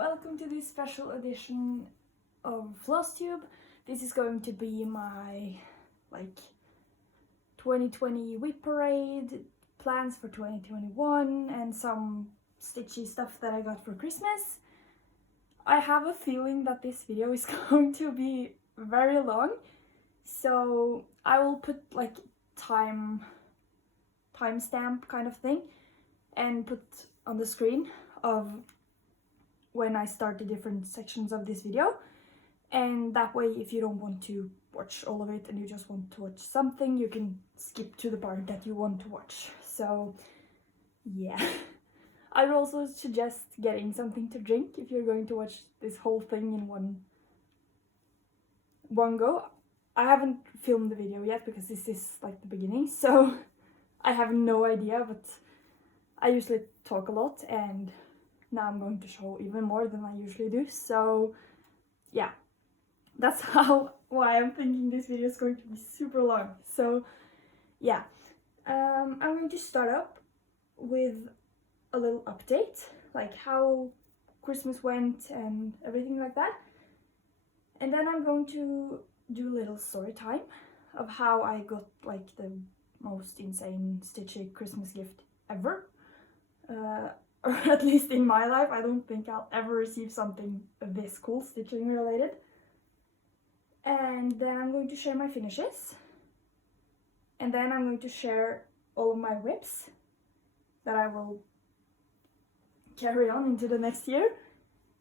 welcome to this special edition of Flosstube. This is going to be my 2020 week parade, plans for 2021 and some stitchy stuff that I got for Christmas. I have a feeling that this video is going to be very long, so I will put like timestamp kind of thing and put on the screen of when I start the different sections of this video, and that way if you don't want to watch all of it and you just want to watch something, you can skip to the part that you want to watch. So yeah, I would also suggest getting something to drink if you're going to watch this whole thing in one go. I haven't filmed the video yet because this is like the beginning, so I have no idea, but I usually talk a lot and now I'm going to show even more than I usually do. So yeah, that's why I'm thinking this video is going to be super long. So yeah, I'm going to start up with a little update, like how Christmas went and everything like that. And then I'm going to do a little story time of how I got like the most insane stitchy Christmas gift ever. Or at least in my life, I don't think I'll ever receive something this cool stitching related. And then I'm going to share my finishes. And then I'm going to share all of my whips that I will carry on into the next year.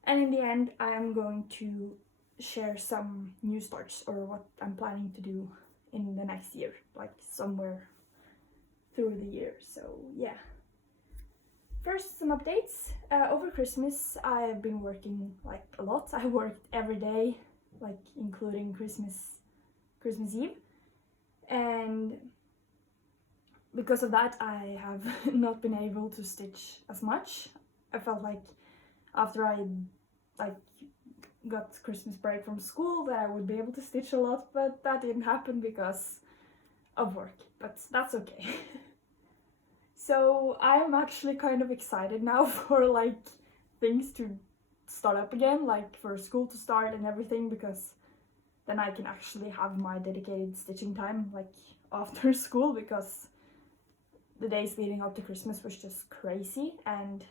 And in the end, I am going to share some new starts or what I'm planning to do in the next year, like somewhere through the year. So yeah. First, some updates. Over Christmas, I've been working like a lot. I worked every day, like including Christmas Eve, and because of that, I have not been able to stitch as much. I felt like after I got Christmas break from school that I would be able to stitch a lot, but that didn't happen because of work. But that's okay. So I'm actually kind of excited now for like things to start up again, like for school to start and everything, because then I can actually have my dedicated stitching time like after school, because the days leading up to Christmas was just crazy, and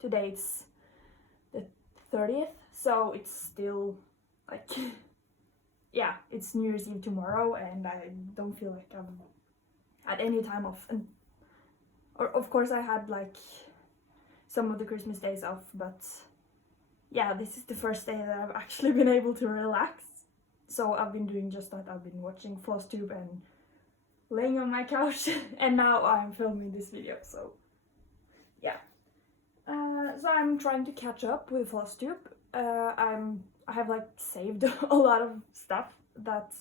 today it's the 30th, so it's still like yeah, it's New Year's Eve tomorrow and I don't feel like I've had any time off. And or of course I had like some of the Christmas days off, but yeah, this is the first day that I've actually been able to relax. So I've been doing just that. I've been watching Flosstube and laying on my couch and now I'm filming this video, so yeah. So I'm trying to catch up with Flosstube. I have like saved a lot of stuff that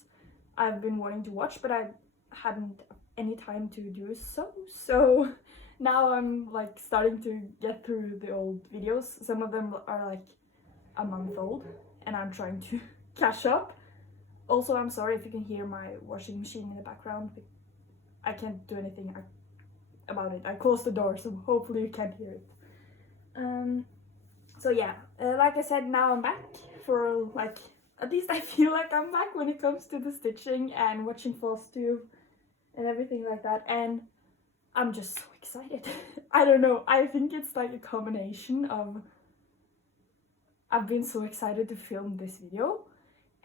I've been wanting to watch, but I hadn't any time to do so now I'm like starting to get through the old videos. Some of them are like a month old and I'm trying to catch up. Also, I'm sorry if you can hear my washing machine in the background. I can't do anything about it. I closed the door, so hopefully you can't hear it. So yeah, like I said, now I'm back for like, at least I feel like I'm back when it comes to the stitching and watching Flosstube and everything like that, and I'm just so excited. I don't know, I think it's like a combination of I've been so excited to film this video,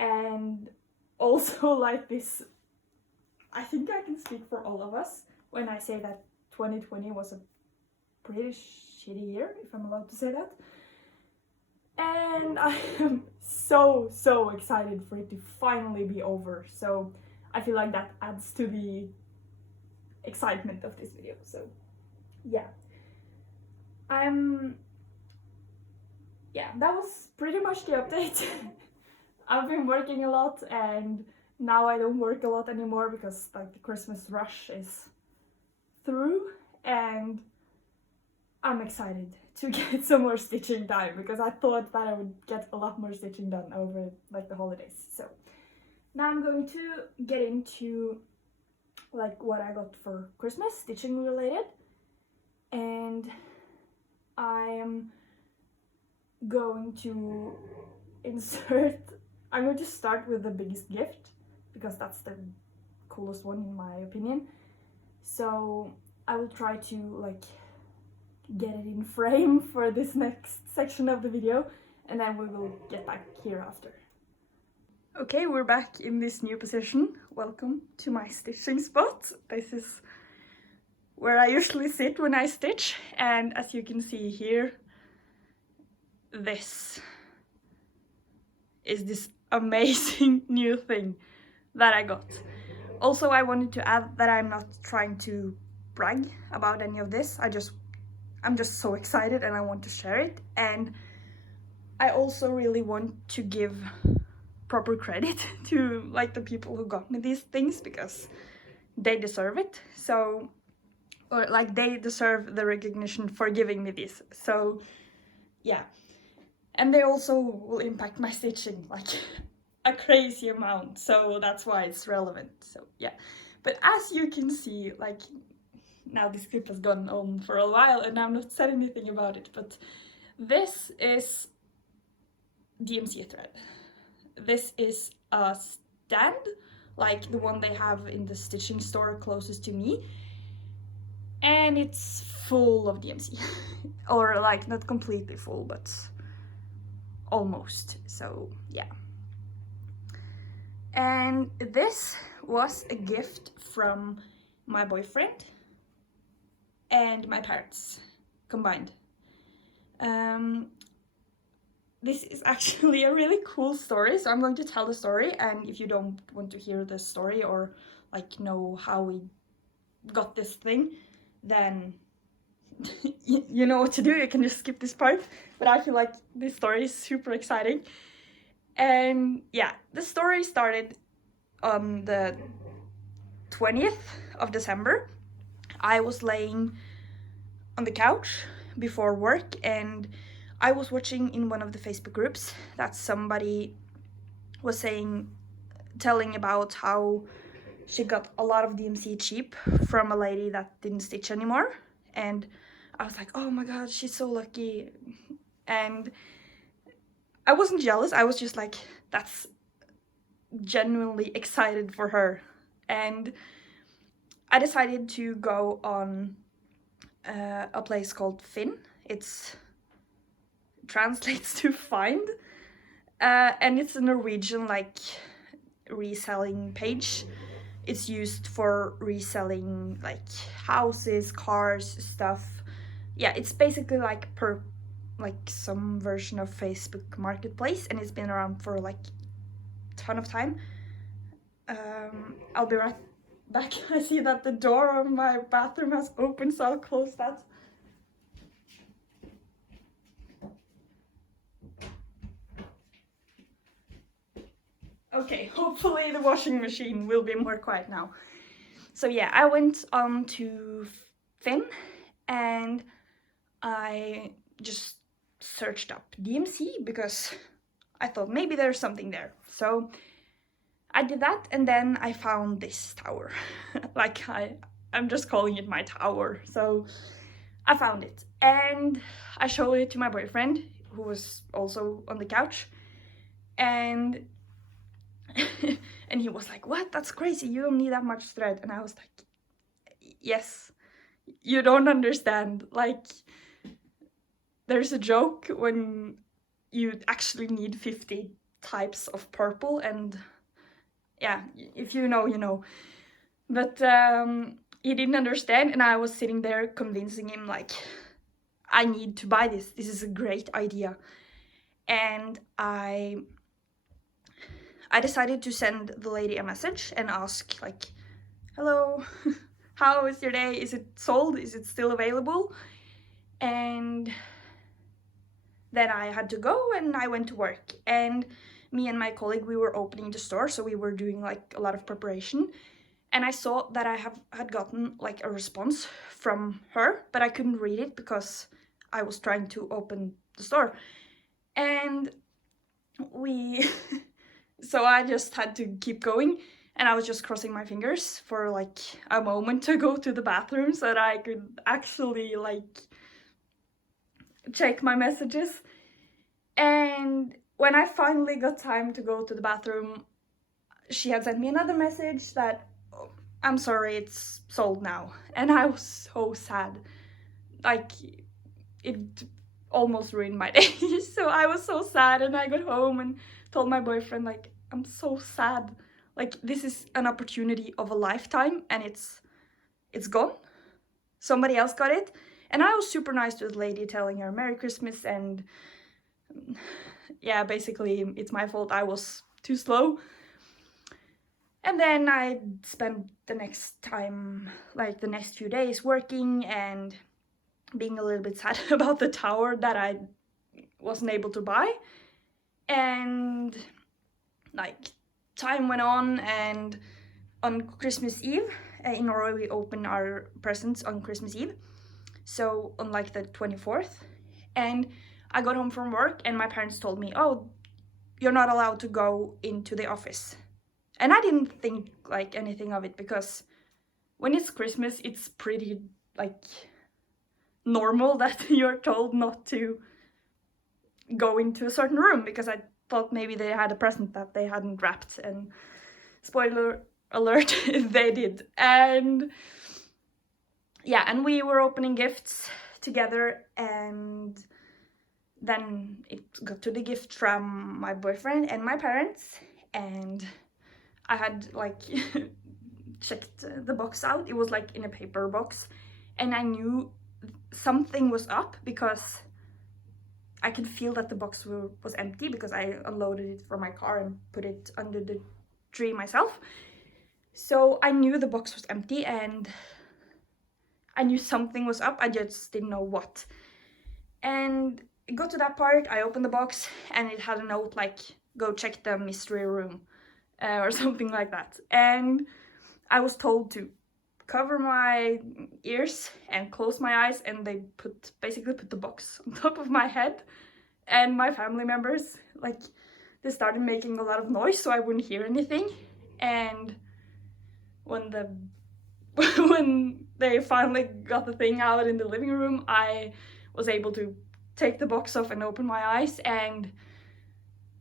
and also like this, I think I can speak for all of us when I say that 2020 was a pretty shitty year, if I'm allowed to say that. And I am so excited for it to finally be over. So I feel like that adds to the excitement of this video. So yeah, that was pretty much the update. I've been working a lot and now I don't work a lot anymore because like the Christmas rush is through, and I'm excited to get some more stitching time because I thought that I would get a lot more stitching done over like the holidays. So now I'm going to get into like what I got for Christmas, stitching related, and I'm going to insert, I'm going to start with the biggest gift because that's the coolest one in my opinion. So I will try to like get it in frame for this next section of the video, and then we will get back here after. Okay, we're back in this new position. Welcome to my stitching spot. This is where I usually sit when I stitch, and as you can see here, this is this amazing new thing that I got. Also, I wanted to add that I'm not trying to brag about any of this. I'm just so excited and I want to share it. And I also really want to give proper credit to like the people who got me these things because they deserve it. So, or like they deserve the recognition for giving me this. So yeah. And they also will impact my stitching like a crazy amount. So that's why it's relevant. So yeah. But as you can see, like, now this clip has gone on for a while and I've not said anything about it, but this is DMC thread. This is a stand, like the one they have in the stitching store closest to me, and it's full of DMC. Or like not completely full, but almost. So yeah. And this was a gift from my boyfriend and my parents combined. This is actually a really cool story, so I'm going to tell the story, and if you don't want to hear the story or like know how we got this thing, then you know what to do, you can just skip this part. But I feel like this story is super exciting. And yeah, the story started on the 20th of December. I was laying on the couch before work and I was watching in one of the Facebook groups that somebody was telling about how she got a lot of DMC cheap from a lady that didn't stitch anymore. And I was like, oh my god, she's so lucky. And I wasn't jealous, I was just like, that's genuinely excited for her. And I decided to go on a place called Finn. It's translates to find, and it's a Norwegian like reselling page. It's used for reselling like houses, cars, stuff. Yeah, it's basically like some version of Facebook Marketplace, and it's been around for like a ton of time. I'll be right back. I see that the door of my bathroom has opened, so I'll close that. Okay, hopefully the washing machine will be more quiet now. So yeah, I went on to Finn and I just searched up DMC because I thought maybe there's something there. So I did that, and then I found this tower. Like I'm just calling it my tower. So I found it and I showed it to my boyfriend, who was also on the couch, and and he was like, what, that's crazy, you don't need that much thread. And I was like, yes, you don't understand, like there's a joke when you actually need 50 types of purple, and yeah, if you know, you know. But he didn't understand, and I was sitting there convincing him like, I need to buy this is a great idea. And I decided to send the lady a message and ask like, hello, how is your day? Is it sold? Is it still available? And then I had to go and I went to work. And me and my colleague, we were opening the store, so we were doing like a lot of preparation. And I saw that I had gotten like a response from her, but I couldn't read it because I was trying to open the store. And so I just had to keep going, and I was just crossing my fingers for like a moment to go to the bathroom so that I could actually like check my messages. And when I finally got time to go to the bathroom, she had sent me another message that, "Oh, I'm sorry, it's sold now." And I was so sad. Like, it almost ruined my day. So I was so sad, and I got home and told my boyfriend, like, I'm so sad. Like, this is an opportunity of a lifetime, and it's gone. Somebody else got it. And I was super nice to the lady, telling her Merry Christmas, and yeah, basically it's my fault, I was too slow. And then I spent the next time, like the next few days, working and being a little bit sad about the tower that I wasn't able to buy. And like, time went on, and on Christmas Eve, in Norway we open our presents on Christmas Eve, so on like the 24th. And I got home from work, and my parents told me, "Oh, you're not allowed to go into the office." And I didn't think like anything of it, because when it's Christmas, it's pretty like normal that you're told not to go into a certain room, because I thought maybe they had a present that they hadn't wrapped, and spoiler alert, they did. And yeah, and we were opening gifts together, and then it got to the gift from my boyfriend and my parents, and I had like checked the box out. It was like in a paper box, and I knew something was up because I could feel that the box was empty, because I unloaded it from my car and put it under the tree myself. So I knew the box was empty, and I knew something was up, I just didn't know what. And it got to that part, I opened the box, and it had a note like, "Go check the mystery room," or something like that. And I was told to cover my ears and close my eyes, and they basically put the box on top of my head. And my family members, like, they started making a lot of noise so I wouldn't hear anything. And when when they finally got the thing out in the living room, I was able to take the box off and open my eyes, and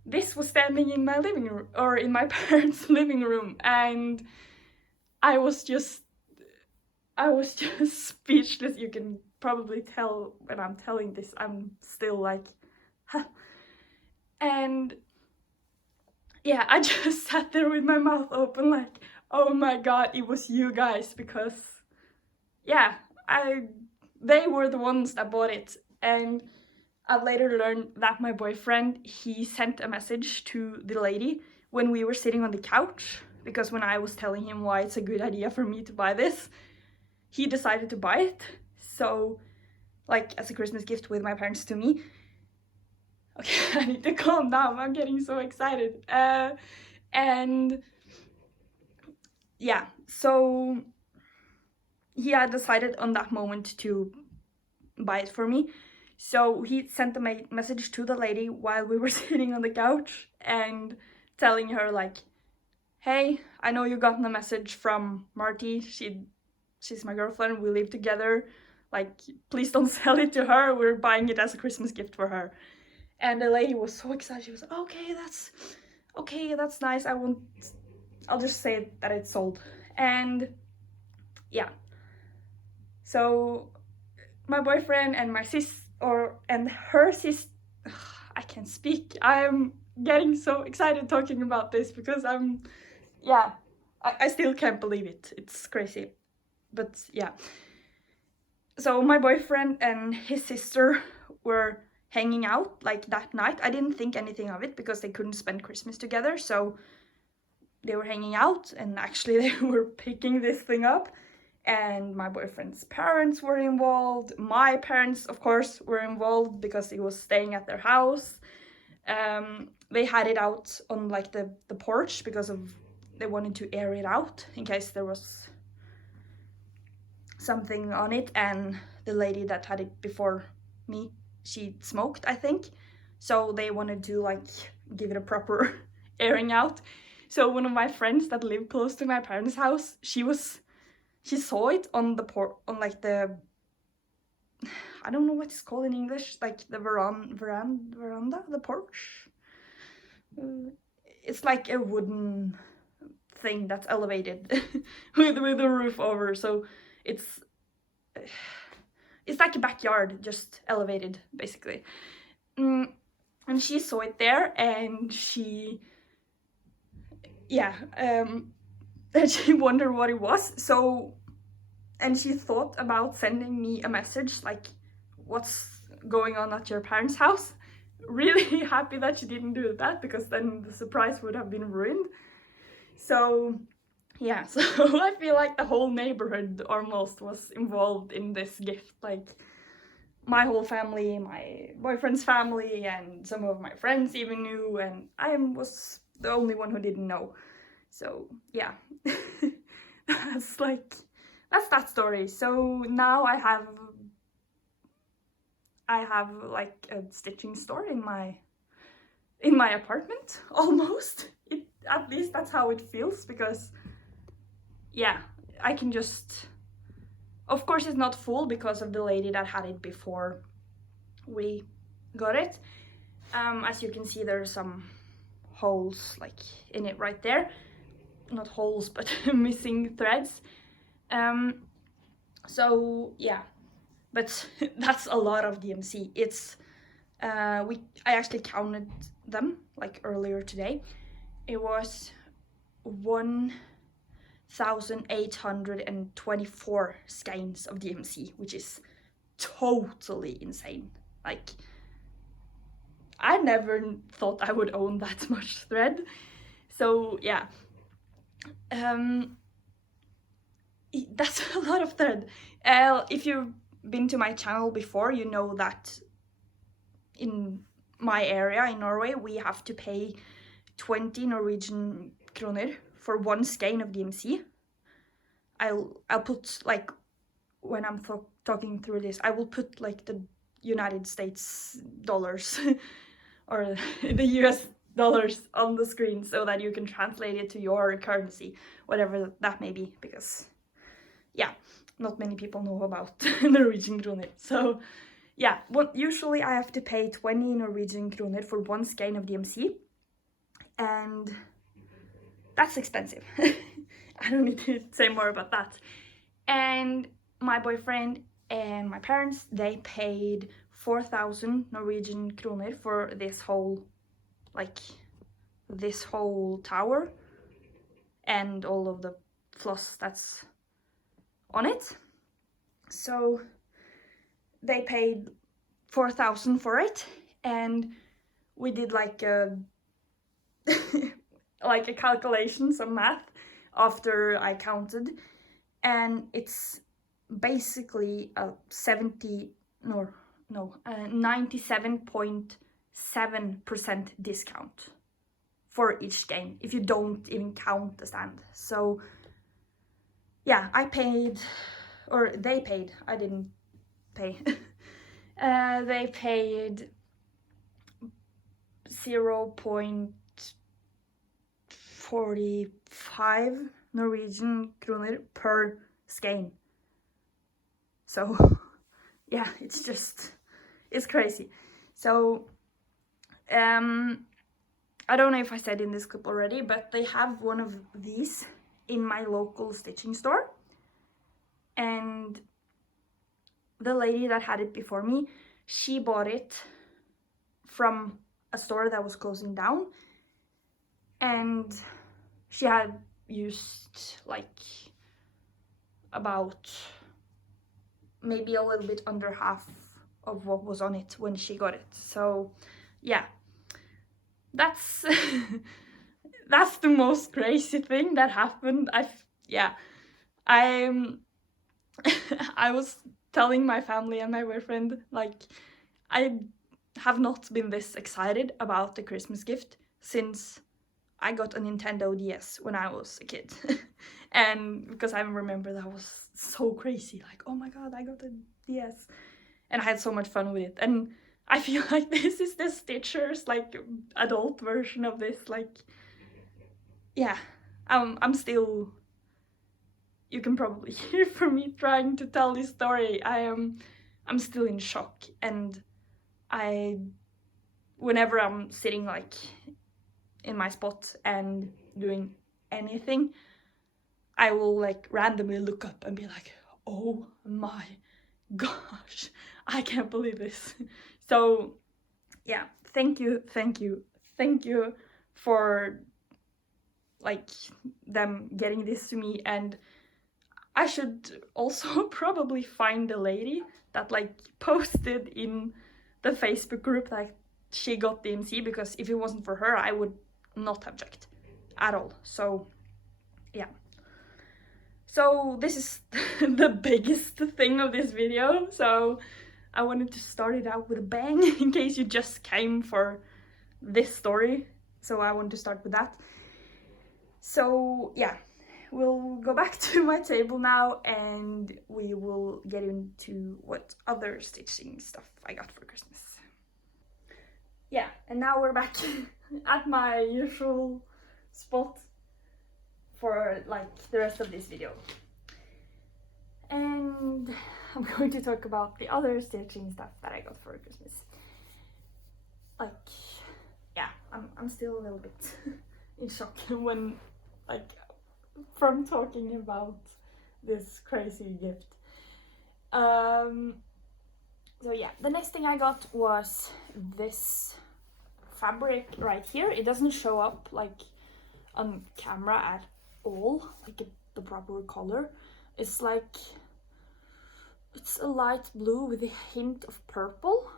this was standing in my living room, or in my parents' living room. And I was just speechless. You can probably tell when I'm telling this, I'm still like, huh. And yeah, I just sat there with my mouth open like, oh my god, it was you guys, because yeah, they were the ones that bought it. And I later learned that my boyfriend, he sent a message to the lady when we were sitting on the couch, because when I was telling him why it's a good idea for me to buy this, he decided to buy it. So, like, as a Christmas gift with my parents to me. Okay, I need to calm down, I'm getting so excited. And yeah, so he had decided on that moment to buy it for me. So he sent a message to the lady while we were sitting on the couch, and telling her like, "Hey, I know you got the message from Marty, she's my girlfriend, we live together, like, please don't sell it to her, we're buying it as a Christmas gift for her." And the lady was so excited, she was like, okay, that's nice, I'll just say that it's sold. And yeah, so my boyfriend and my her sis, I can't speak, I'm getting so excited talking about this, because I still can't believe it, it's crazy. But yeah, so my boyfriend and his sister were hanging out like that night. I didn't think anything of it, because they couldn't spend Christmas together, so they were hanging out, and actually they were picking this thing up. And my boyfriend's parents were involved, my parents of course were involved, because he was staying at their house. They had it out on like the porch, because they wanted to air it out in case there was something on it. And the lady that had it before me, she smoked, I think, so they wanted to like give it a proper airing out. So one of my friends that lived close to my parents' house, she saw it on the like the I don't know what it's called in English, like the veranda, the porch. It's like a wooden thing that's elevated with the roof over, so it's like a backyard, just elevated, basically. And she saw it there, and she, yeah, and she wondered what it was. So, and she thought about sending me a message like, what's going on at your parents' house? Really happy that she didn't do that, because then the surprise would have been ruined. So yeah, so I feel like the whole neighborhood almost was involved in this gift. Like my whole family, my boyfriend's family, and some of my friends even knew, and I was the only one who didn't know. So yeah, that's that story. So now I have like a stitching store in my apartment, almost. At least that's how it feels, because yeah, I can just, of course it's not full because of the lady that had it before we got it. As you can see, there are some holes like in it right there, not holes but missing threads. So yeah, but that's a lot of DMC. It's I actually counted them like earlier today. It was 1,824 skeins of DMC, which is totally insane. Like, I never thought I would own that much thread. So yeah, that's a lot of thread. If you've been to my channel before, you know that in my area in Norway, we have to pay 20 Norwegian kroner for one skein of DMC. I'll put, like, when I'm talking through this, I will put like the United States dollars or the US dollars on the screen so that you can translate it to your currency, whatever that may be, because yeah, not many people know about Norwegian kroner. So yeah, usually I have to pay 20 Norwegian kroner for one skein of DMC, and that's expensive. I don't need to say more about that. And my boyfriend and my parents, they paid 4,000 Norwegian kroner for this whole tower and all of the floss that's on it. So they paid 4,000 for it, and we did like a like a calculation, some math after I counted, and it's basically a 97.7% discount for each game if you don't even count the stand. So yeah, I paid, or they paid, I didn't pay. They paid 0.45 Norwegian kroner per skein. So yeah, it's crazy. So I don't know if I said in this clip already, but they have one of these in my local stitching store, and the lady that had it before me, she bought it from a store that was closing down, and she had used like about maybe a little bit under half of what was on it when she got it. So yeah, that's that's the most crazy thing that happened. I was telling my family and my boyfriend, like, I have not been this excited about the Christmas gift since I got a Nintendo DS when I was a kid. And because I remember that was so crazy, like, oh my god, I got a DS, and I had so much fun with it. And I feel like this is the Stitchers like adult version of this. Like, yeah, I'm still, you can probably hear from me trying to tell this story. I I'm still in shock, and whenever I'm sitting like in my spot and doing anything, I will like randomly look up and be like, oh my gosh, I can't believe this. So yeah, thank you for like them getting this to me. And I should also probably find the lady that like posted in the Facebook group that she got the MC, because if it wasn't for her, I would not have checked at all. So yeah. So this is the biggest thing of this video, so I wanted to start it out with a bang in case you just came for this story. So I want to start with that. So yeah, we'll go back to my table now and we will get into what other stitching stuff I got for Christmas. Yeah, and now we're back at my usual spot for like the rest of this video. And I'm going to talk about the other stitching stuff that I got for Christmas. Like, yeah, I'm still a little bit in shock when, like, from talking about this crazy gift. So yeah, the next thing I got was this fabric right here. It doesn't show up like on camera at all, like the proper color. It's like, it's a light blue with a hint of purple,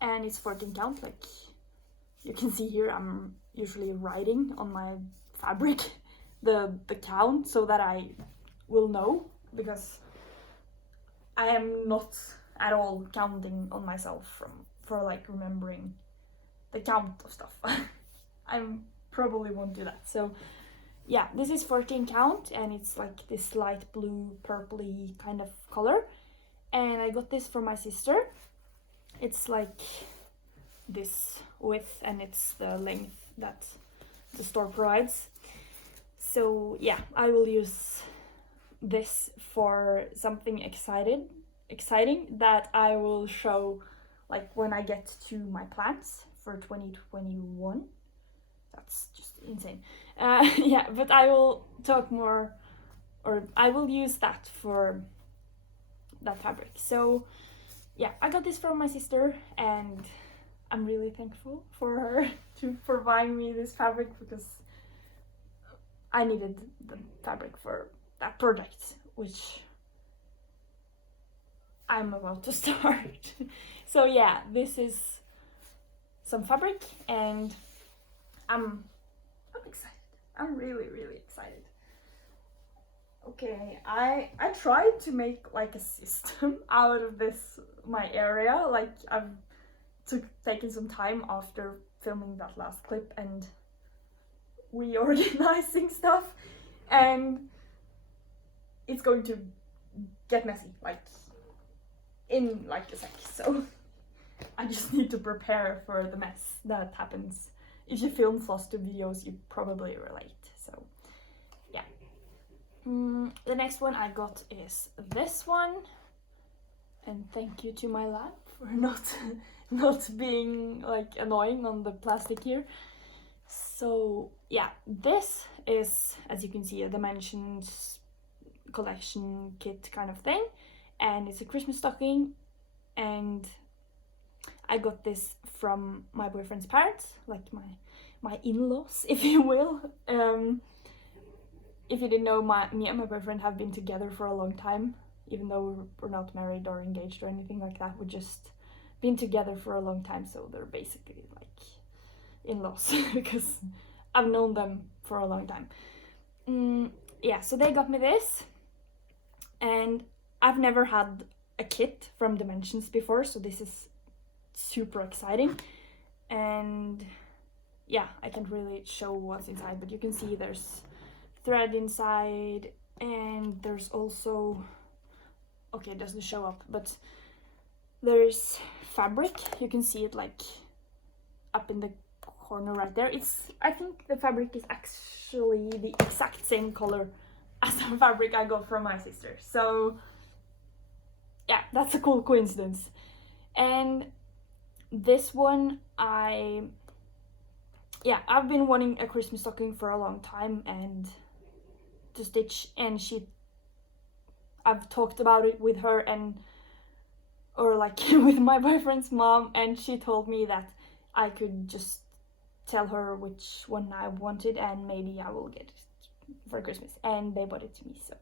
and it's 14 count. Like you can see here, I'm usually writing on my fabric the count so that I will know, because I am not at all counting on myself for like remembering the count of stuff. I probably won't do that. So yeah, this is 14 count and it's like this light blue purpley kind of color, and I got this from my sister. It's like this width and it's the length that the store provides. So yeah, I will use this for something exciting that I will show like when I get to my plans for 2021. That's just insane. Yeah, but I will talk more, or I will use that for that fabric. So yeah, I got this from my sister and I'm really thankful for her to provide me this fabric, because I needed the fabric for that project, which I'm about to start. So yeah, this is some fabric and I'm excited. I'm really excited. Okay, I tried to make like a system out of this, my area. Like I've taken some time after filming that last clip and reorganizing stuff, and it's going to get messy like in like a sec. So I just need to prepare for the mess that happens. If you film Flosstube videos, you probably relate. So yeah. The next one I got is this one, and thank you to my lab for not being like annoying on the plastic here. So yeah, this is, as you can see, a Dimensions collection kit kind of thing, and it's a Christmas stocking, and I got this from my boyfriend's parents, like my in-laws, if you will. If you didn't know, me and my boyfriend have been together for a long time, even though we're not married or engaged or anything like that. We've just been together for a long time, so they're basically like in-laws because I've known them for a long time. Yeah, so they got me this, and I've never had a kit from Dimensions before, so this is super exciting. And yeah, I can't really show what's inside, but you can see there's thread inside, and there's also, okay, it doesn't show up, but there's fabric. You can see it like up in the corner right there. I think the fabric is actually the exact same color as the fabric I got from my sister. So yeah, that's a cool coincidence. And this one, I've been wanting a Christmas stocking for a long time and to stitch, and I've talked about it with her or like with my boyfriend's mom, and she told me that I could just tell her which one I wanted and maybe I will get it for Christmas, and they bought it to me, so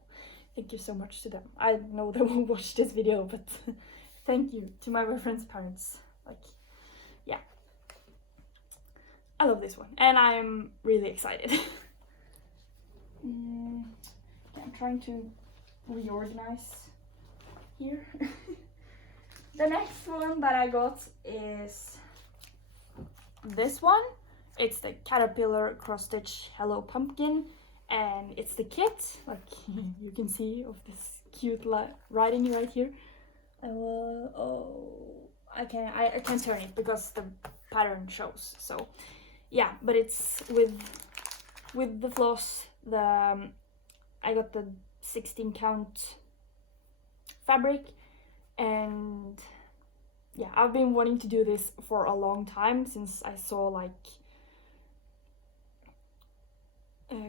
thank you so much to them. I know they won't watch this video, but thank you to my boyfriend's parents. Like, yeah, I love this one and I'm really excited. I'm trying to reorganize here. The next one that I got is this one. It's the Caterpillar cross stitch Hello Pumpkin, and it's the kit, like you can see, of this cute writing right here. I can't turn it because the pattern shows. So yeah, but it's with the floss. I got the 16 count fabric, and yeah, I've been wanting to do this for a long time, since I saw like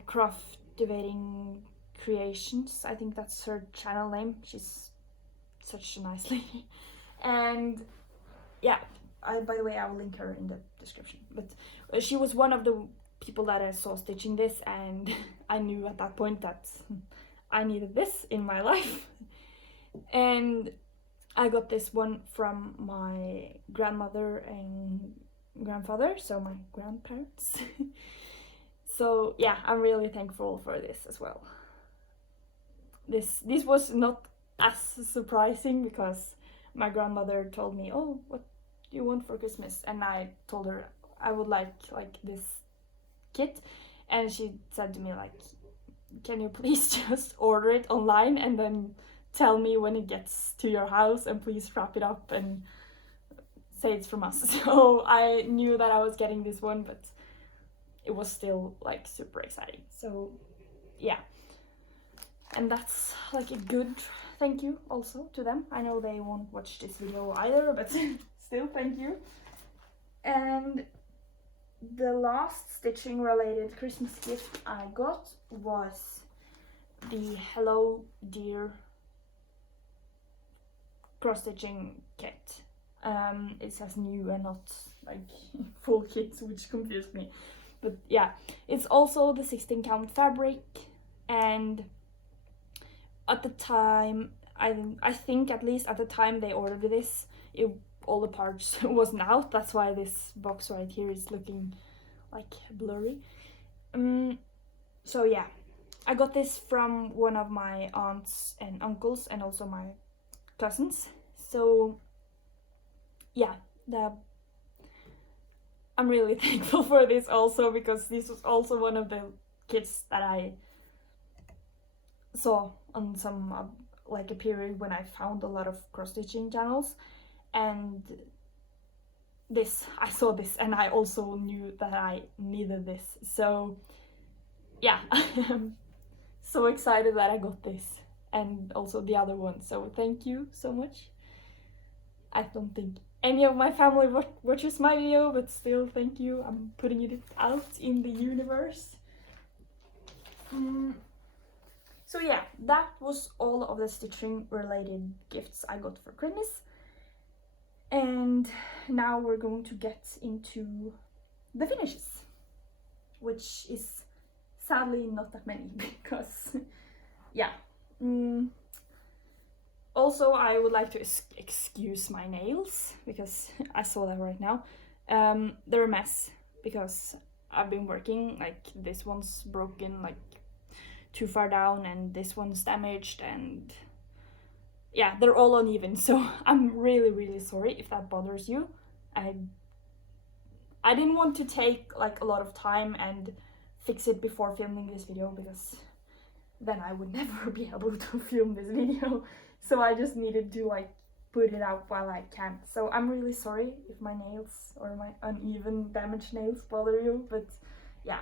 Craftivating Creations, I think that's her channel name. She's such a nice lady. And yeah, by the way, I will link her in the description. But she was one of the people that I saw stitching this, and I knew at that point that I needed this in my life. And I got this one from my grandmother and grandfather, so my grandparents. So yeah, I'm really thankful for this as well. This was not as surprising because my grandmother told me, "Oh, what do you want for Christmas?" And I told her I would like this kit, and she said to me like, "Can you please just order it online and then tell me when it gets to your house, and please wrap it up and say it's from us." So I knew that I was getting this one, but it was still like super exciting. So yeah, and that's like a good thank you also to them. I know they won't watch this video either, but still thank you. And the last stitching related Christmas gift I got was the Hello Dear cross stitching kit. It says new and not like full kit, which confused me. But yeah, it's also the 16 count fabric, and at the time, I think at least at the time they ordered this, all the parts wasn't out. That's why this box right here is looking like blurry. So yeah, I got this from one of my aunts and uncles and also my cousins. So yeah, I'm really thankful for this also, because this was also one of the kits that I saw on some like a period when I found a lot of cross stitching channels, and I saw this and I also knew that I needed this. So yeah, I'm so excited that I got this and also the other one. So thank you so much. I don't think any of my family watches my video, but still thank you. I'm putting it out in the universe. So yeah, that was all of the stitching related gifts I got for Christmas. And now we're going to get into the finishes, which is sadly not that many because yeah. Also, I would like to excuse my nails, because I saw that right now. They're a mess because I've been working, like this one's broken like too far down and this one's damaged, and yeah, they're all uneven. So I'm really sorry if that bothers you. I didn't want to take like a lot of time and fix it before filming this video, because then I would never be able to film this video. So I just needed to like put it out while I can. So I'm really sorry if my nails or my uneven damaged nails bother you, but yeah.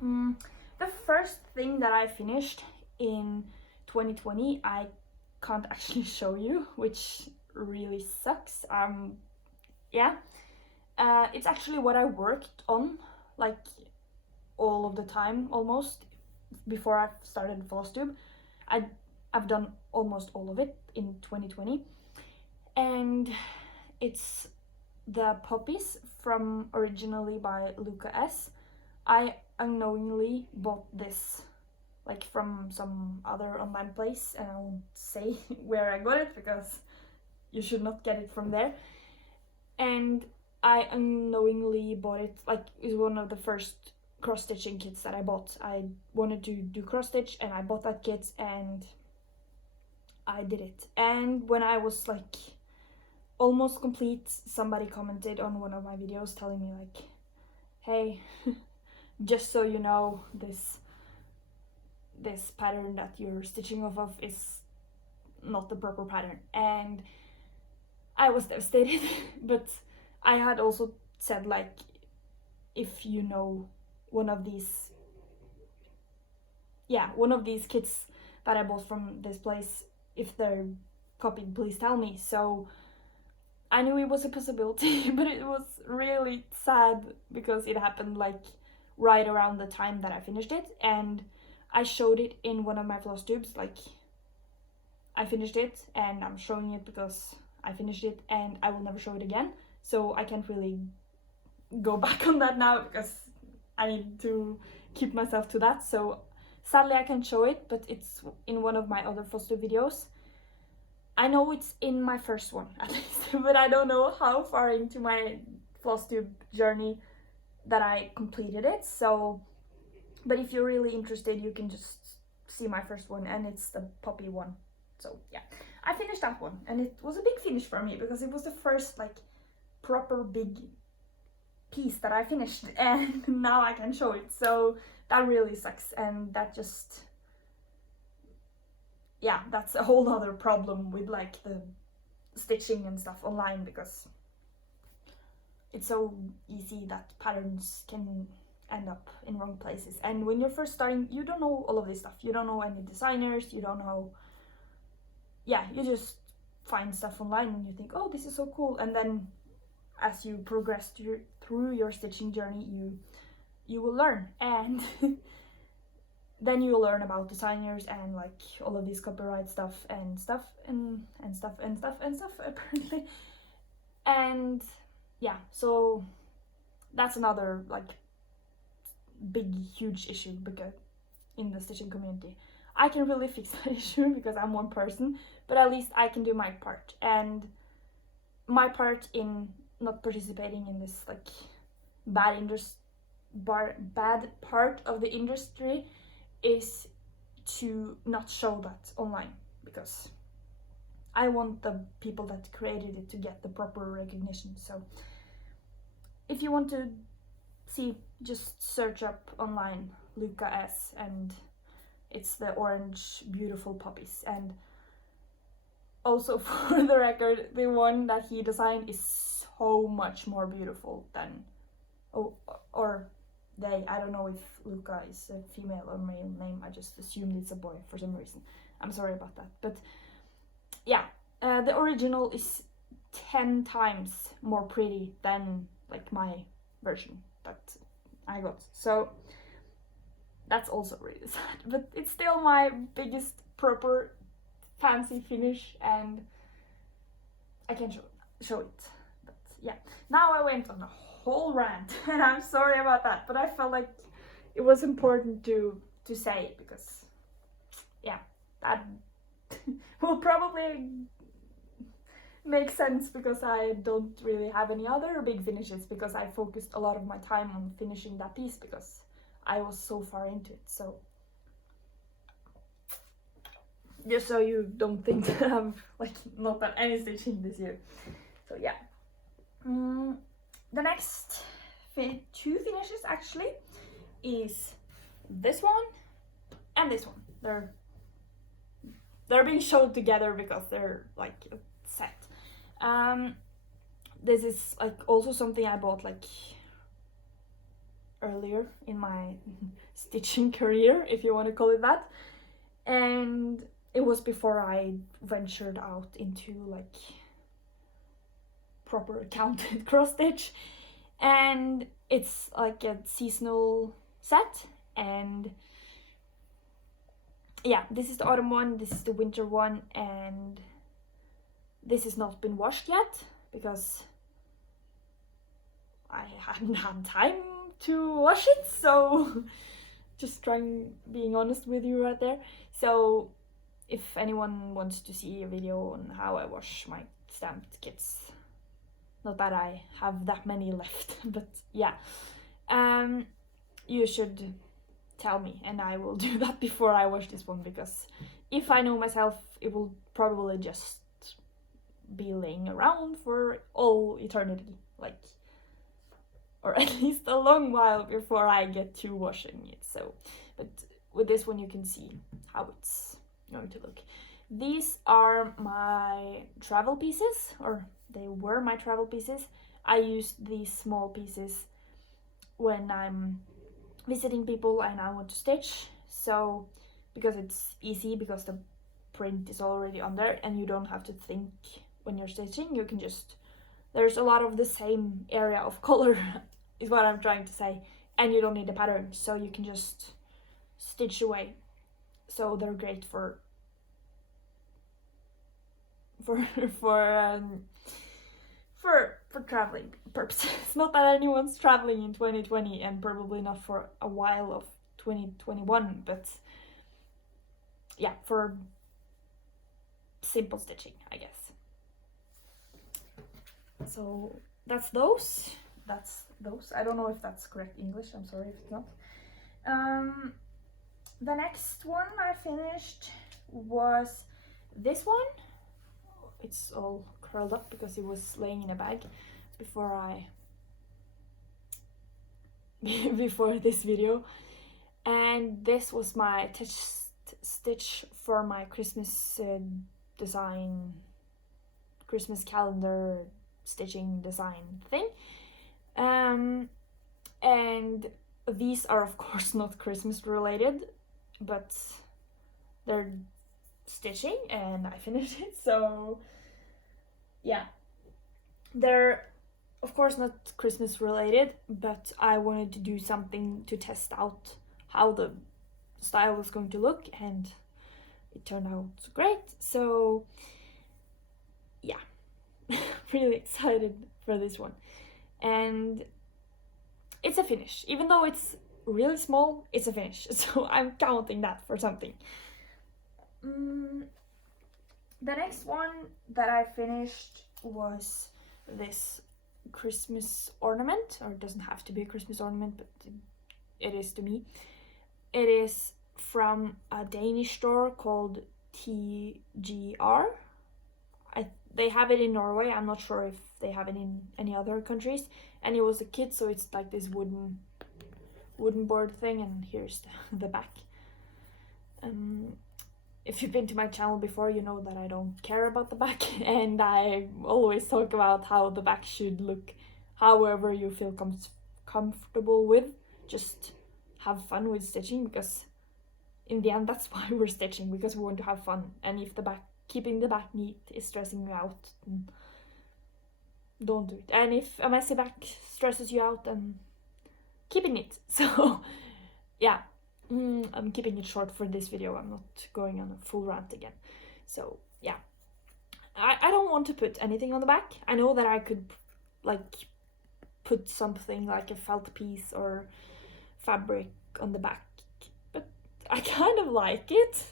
The first thing that I finished in 2020, I can't actually show you, which really sucks. Yeah, it's actually what I worked on like all of the time almost before I started Flosstube. I've done almost all of it in 2020, and it's the puppies from originally by Luca S. I unknowingly bought this like from some other online place, and I won't say where I got it because you should not get it from there. And I unknowingly bought it, like it's one of the first cross stitching kits that I bought. I wanted to do cross stitch and I bought that kit and I did it. And when I was like almost complete, somebody commented on one of my videos telling me like, hey, just so you know, this pattern that you're stitching off of is not the proper pattern. And I was devastated. But I had also said like, if you know one of these kits that I bought from this place, if they're copied, please tell me. So I knew it was a possibility, but it was really sad because it happened like right around the time that I finished it, and I showed it in one of my Flosstubes. Like, I finished it and I'm showing it because I finished it, and I will never show it again. So I can't really go back on that now because I need to keep myself to that. So sadly I can show it, but it's in one of my other Flosstube videos. I know it's in my first one at least, but I don't know how far into my Flosstube journey that I completed it. So, but if you're really interested, you can just see my first one, and it's the puppy one. So yeah, I finished that one, and it was a big finish for me because it was the first like proper big piece that I finished, and now I can show it. So that really sucks, and that just, yeah, that's a whole other problem with like the stitching and stuff online, because it's so easy that patterns can end up in wrong places. And when you're first starting, you don't know all of this stuff. You don't know any designers, you don't know, yeah, you just find stuff online and you think, oh, this is so cool. And then as you progress through your stitching journey, you will learn, and then you will learn about designers and like all of this copyright stuff and stuff apparently. And yeah, so that's another like big huge issue because in the stitching community I can really fix that issue because I'm one person, but at least I can do my part. And my part in not participating in this like bad part of the industry is to not show that online, because I want the people that created it to get the proper recognition. So if you want to see, just search up online Luca S, and it's the orange beautiful puppies. And also for the record, the one that he designed is so much more beautiful than, or they, I don't know if Luca is a female or male name, I just assumed it's a boy for some reason. I'm sorry about that. But yeah, the original is 10 times more pretty than like my version that I got. So that's also really sad, but it's still my biggest proper fancy finish, and I can show it. But yeah, now I went on a whole rant and I'm sorry about that, but I felt like it was important to say it because yeah, that will probably make sense because I don't really have any other big finishes, because I focused a lot of my time on finishing that piece because I was so far into it. So just so you don't think that I'm like not done any stitching this year. So yeah, the next two finishes actually is this one and this one. They're being shown together because they're like a set. This is like also something I bought like earlier in my stitching career, if you want to call it that. And it was before I ventured out into like proper counted cross stitch, and it's like a seasonal set. And yeah, this is the autumn one, this is the winter one, and this has not been washed yet because I hadn't had time to wash it, so just being honest with you right there. So if anyone wants to see a video on how I wash my stamped kits, not that I have that many left, but yeah, you should tell me and I will do that before I wash this one, because if I know myself, it will probably just be laying around for all eternity, like, or at least a long while before I get to washing it. So, but with this one you can see how it's going to look. These are my travel pieces, or they were my travel pieces. I used these small pieces when I'm visiting people and I want to stitch, so because it's easy, because the print is already on there and you don't have to think when you're stitching, you can just, there's a lot of the same area of color is what I'm trying to say, and you don't need a pattern, so you can just stitch away. So they're great for traveling purposes. Not that anyone's traveling in 2020, and probably not for a while of 2021, but yeah, for simple stitching, I guess. So that's those. I don't know if that's correct English, I'm sorry if it's not. The next one I finished was this one. It's all curled up because it was laying in a bag before this video, and this was my test stitch for my Christmas design, Christmas calendar stitching design thing. And these are of course not Christmas related, but they're stitching and I finished it, so yeah, they're of course not Christmas related, but I wanted to do something to test out how the style was going to look, and it turned out great. So yeah, really excited for this one, and it's a finish. Even though it's really small, it's a finish, so I'm counting that for something. The next one that I finished was this Christmas ornament, or it doesn't have to be a Christmas ornament, but it is to me. It is from a Danish store called TGR. They have it in Norway, I'm not sure if they have it in any other countries, and it was a kit, so it's like this wooden board thing, and here's the back. If you've been to my channel before, you know that I don't care about the back, and I always talk about how the back should look however you feel comfortable with. Just have fun with stitching, because in the end that's why we're stitching, because we want to have fun. And if keeping the back neat is stressing you out, then don't do it. And if a messy back stresses you out, then keep it neat. So yeah, I'm keeping it short for this video. I'm not going on a full rant again. So yeah, I don't want to put anything on the back. I know that I could like put something like a felt piece or fabric on the back, but I kind of like it.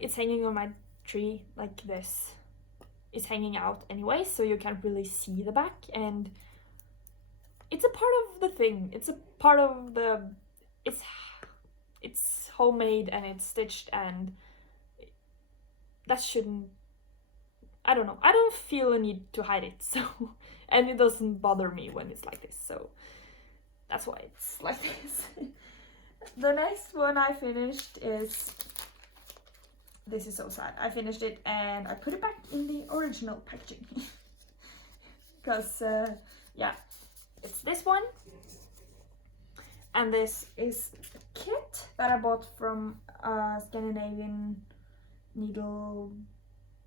It's hanging on my tree like this, it's hanging out anyway, so you can't really see the back, and it's a part of the thing. It's a part of the, it's homemade and it's stitched, and that shouldn't, I don't know, I don't feel a need to hide it, so, and it doesn't bother me when it's like this, so that's why it's like this. The next one I finished is, this is so sad, I finished it and I put it back in the original packaging. Because yeah, it's this one, and this is a kit that I bought from a Scandinavian needle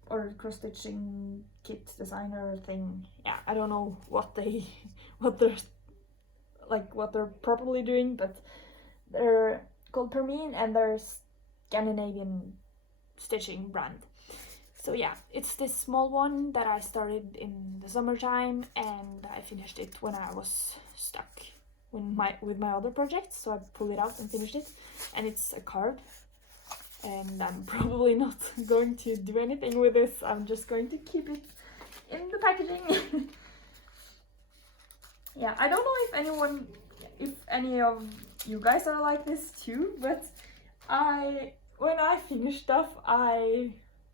or cross stitching kit designer thing. Yeah, I don't know what they're properly doing, but they're called Permine and they're Scandinavian stitching brand. So yeah, it's this small one that I started in the summertime, and I finished it when I was stuck with my other projects, so I pulled it out and finished it. And it's a card, and I'm probably not going to do anything with this. I'm just going to keep it in the packaging. Yeah, I don't know if any of you guys are like this too, but when I finish stuff, I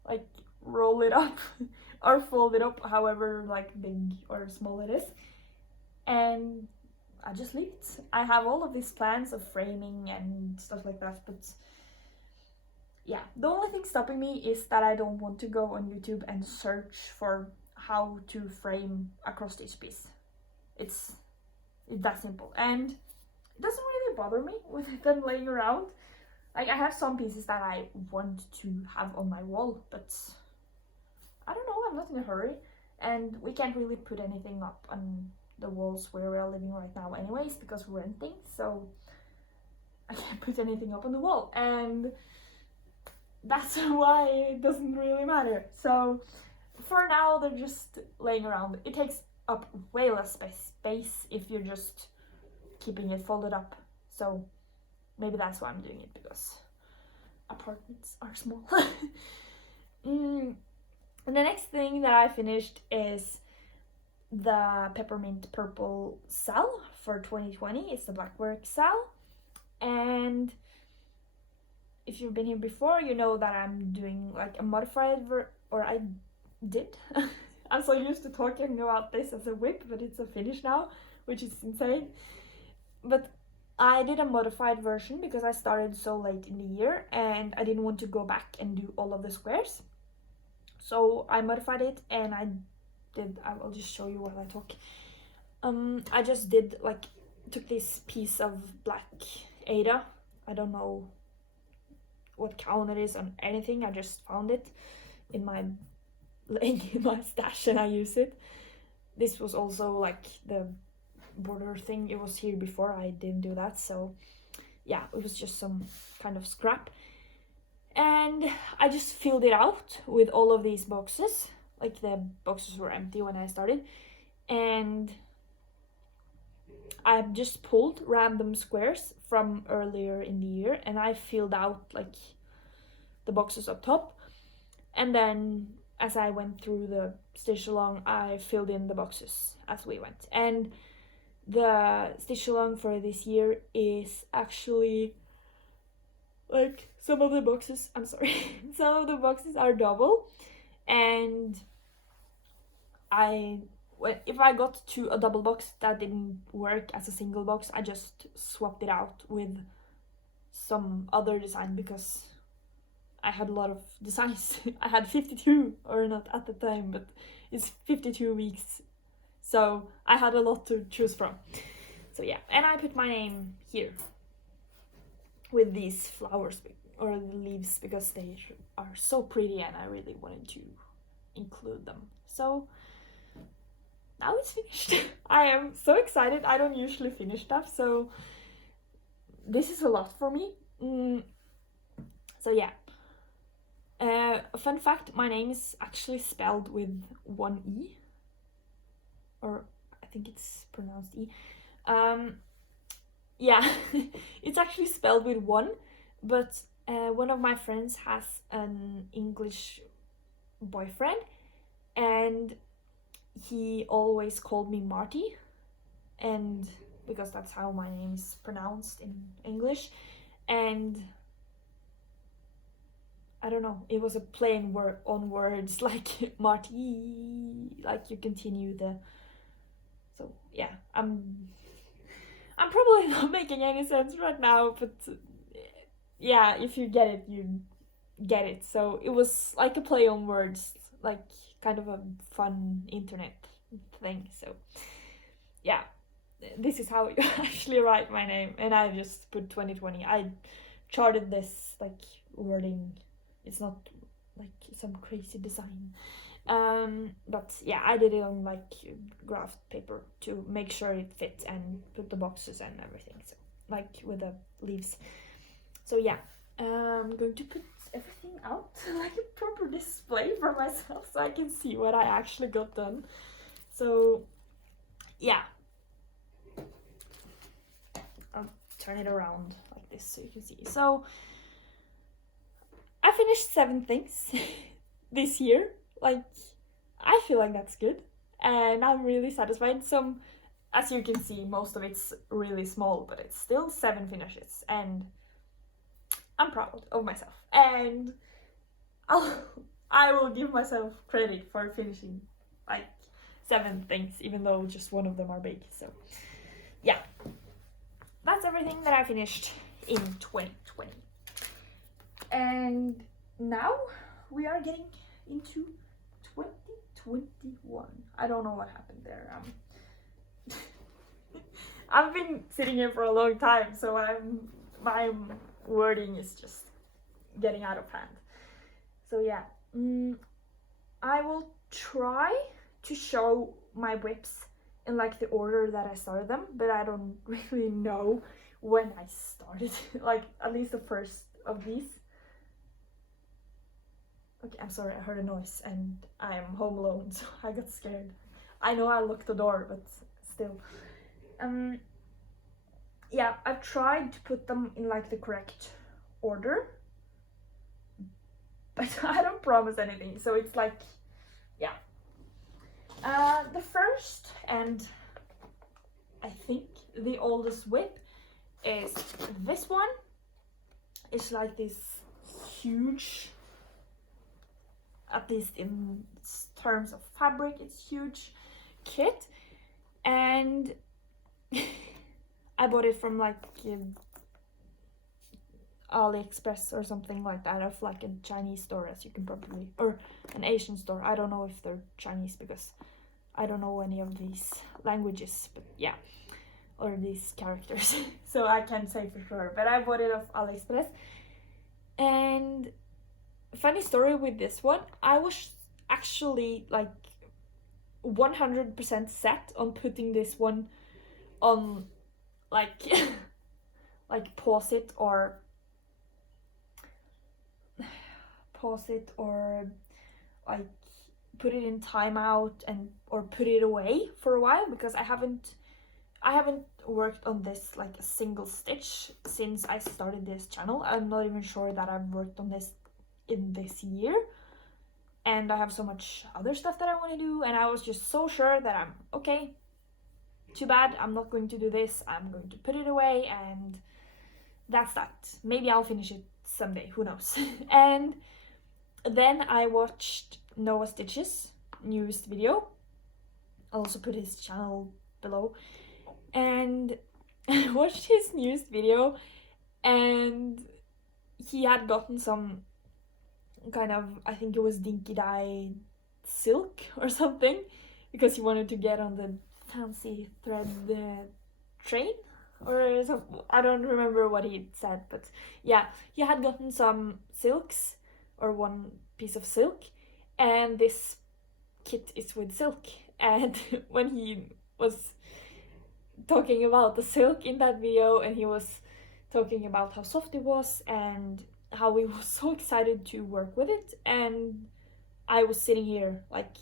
like roll it up or fold it up, however like big or small it is, and I just leave it. I have all of these plans of framing and stuff like that, but yeah, the only thing stopping me is that I don't want to go on YouTube and search for how to frame a cross stitch piece. It's that simple, and it doesn't really bother me with them laying around. Like, I have some pieces that I want to have on my wall, but I don't know, I'm not in a hurry, and we can't really put anything up on the walls where we're living right now anyways, because we're renting, so I can't put anything up on the wall, and that's why it doesn't really matter. So for now, they're just laying around. It takes up way less space if you're just keeping it folded up, so maybe that's why I'm doing it, because apartments are small. And the next thing that I finished is the peppermint purple cell for 2020. It's the blackwork cell, and if you've been here before, you know that I'm doing like a modified or I did. I'm so used to talking about this as a whip, but it's a finish now, which is insane. But I did a modified version because I started so late in the year and I didn't want to go back and do all of the squares. So I modified it, and I will just show you while I talk. I just took this piece of black Ada. I don't know what count it is on anything. I just found it in my stash and I use it. This was also like the border thing. It was here before. I didn't do that, so yeah, it was just some kind of scrap. And I just filled it out with all of these boxes. Like, the boxes were empty when I started, and I just pulled random squares from earlier in the year, and I filled out like the boxes up top, and then as I went through the stitch along, I filled in the boxes as we went. And the stitch along for this year is actually like some of the boxes are double, and if I got to a double box that didn't work as a single box, I just swapped it out with some other design, because I had a lot of designs. I had 52, or not at the time, but it's 52 weeks, so I had a lot to choose from. So yeah, and I put my name here with these flowers or leaves because they are so pretty and I really wanted to include them. So now it's finished. I am so excited. I don't usually finish stuff, so this is a lot for me. So yeah. A fun fact, my name is actually spelled with one E, or I think it's pronounced E. Yeah, it's actually spelled with one, but one of my friends has an English boyfriend, and he always called me Marty, and because that's how my name is pronounced in English, and I don't know, it was a play on words, like Marty, like you continue the, so yeah, I'm probably not making any sense right now, but yeah, if you get it, you get it. So it was like a play on words, like kind of a fun internet thing. So yeah, this is how you actually write my name, and I just put 2020. I charted this like wording. It's not like some crazy design. But yeah, I did it on like graph paper to make sure it fit and put the boxes and everything, so like with the leaves. So yeah, I'm going to put everything out like a proper display for myself so I can see what I actually got done. So yeah, I'll turn it around like this so you can see. So I finished 7 things this year. Like, I feel like that's good, and I'm really satisfied. Some, as you can see, most of it's really small, but it's still 7 finishes, and I'm proud of myself. And I will give myself credit for finishing like 7 things, even though just one of them are big. So yeah, that's everything that I finished in 2020. And now we are getting into 2021. I don't know what happened there. I've been sitting here for a long time, so my wording is just getting out of hand. So yeah, I will try to show my whips in like the order that I started them, but I don't really know when I started. Like at least the first of these. Okay, I'm sorry, I heard a noise and I'm home alone, so I got scared. I know I locked the door, but still. Yeah, I've tried to put them in like the correct order, but I don't promise anything, so it's like, yeah. The first and I think the oldest whip is this one. It's like this huge, at least in terms of fabric, it's huge kit, and I bought it from like AliExpress or something like that, of like a Chinese store, as you can probably, or an Asian store. I don't know if they're Chinese because I don't know any of these languages, but yeah, or these characters, so I can't say for sure, but I bought it off AliExpress. And funny story with this one, I was actually like 100% set on putting this one on like like pause it or like put it in timeout and or put it away for a while, because I haven't worked on this like a single stitch since I started this channel. I'm not even sure that I've worked on this in this year, and I have so much other stuff that I want to do, and I was just so sure that I'm okay, too bad, I'm not going to do this, I'm going to put it away, and that's that. Maybe I'll finish it someday, who knows. And then I watched Noah Stitch's newest video. I'll also put his channel below, and I watched his newest video, and he had gotten some kind of, I think it was dinky dye silk or something, because he wanted to get on the fancy thread train or something. I don't remember what he said, but yeah, he had gotten some silks, or one piece of silk, and this kit is with silk. And when he was talking about the silk in that video, and he was talking about how soft it was and how he was so excited to work with it, and I was sitting here like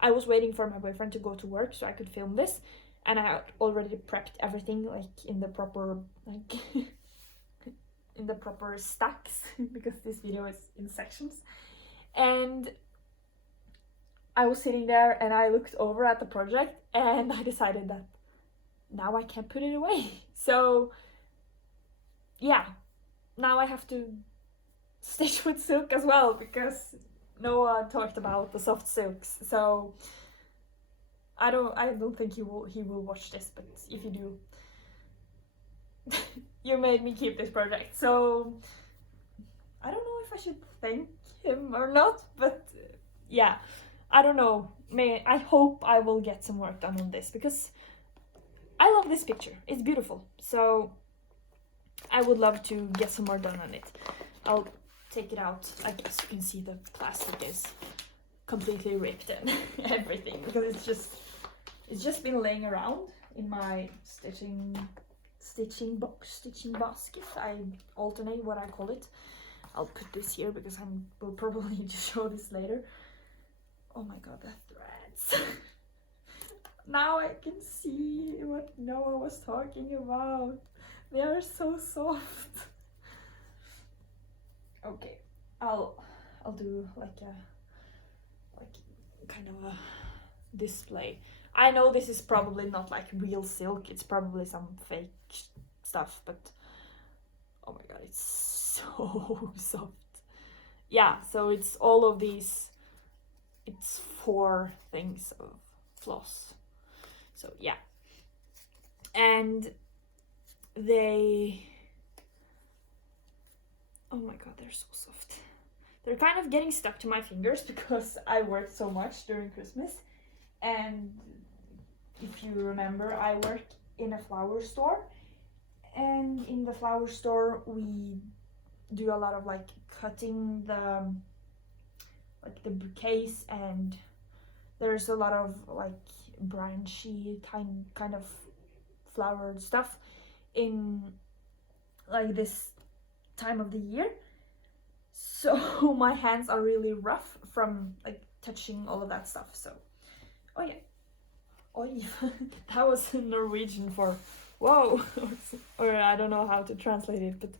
I was waiting for my boyfriend to go to work so I could film this, and I had already prepped everything like in the proper like in the proper stacks because this video is in sections. And I was sitting there and I looked over at the project and I decided that now I can't put it away. So yeah, now I have to stitch with silk as well, because Noah talked about the soft silks. So I don't think he will watch this, but if you do, you made me keep this project. So I don't know if I should thank him or not, but yeah, I don't know. I hope I will get some work done on this, because I love this picture. It's beautiful. So I would love to get some more done on it. I'll take it out. I guess you can see the plastic is completely ripped and everything, because it's just been laying around in my stitching basket. I alternate what I call it. I'll put this here because will probably need to show this later. Oh my god, the threads. Now I can see what Noah was talking about. They are so soft. Okay, I'll do like kind of a display. I know this is probably not like real silk, it's probably some fake stuff, but oh my god, it's so soft. Yeah, so it's all of these, it's 4 things of floss. So yeah, and they, oh my god, they're so soft. They're kind of getting stuck to my fingers because I worked so much during Christmas. And if you remember, I work in a flower store, and in the flower store we do a lot of like cutting the bouquets, and there's a lot of like branchy kind of flowered stuff in like this time of the year. So my hands are really rough from like touching all of that stuff. So oh yeah, oi. That was Norwegian for whoa. Or I don't know how to translate it, but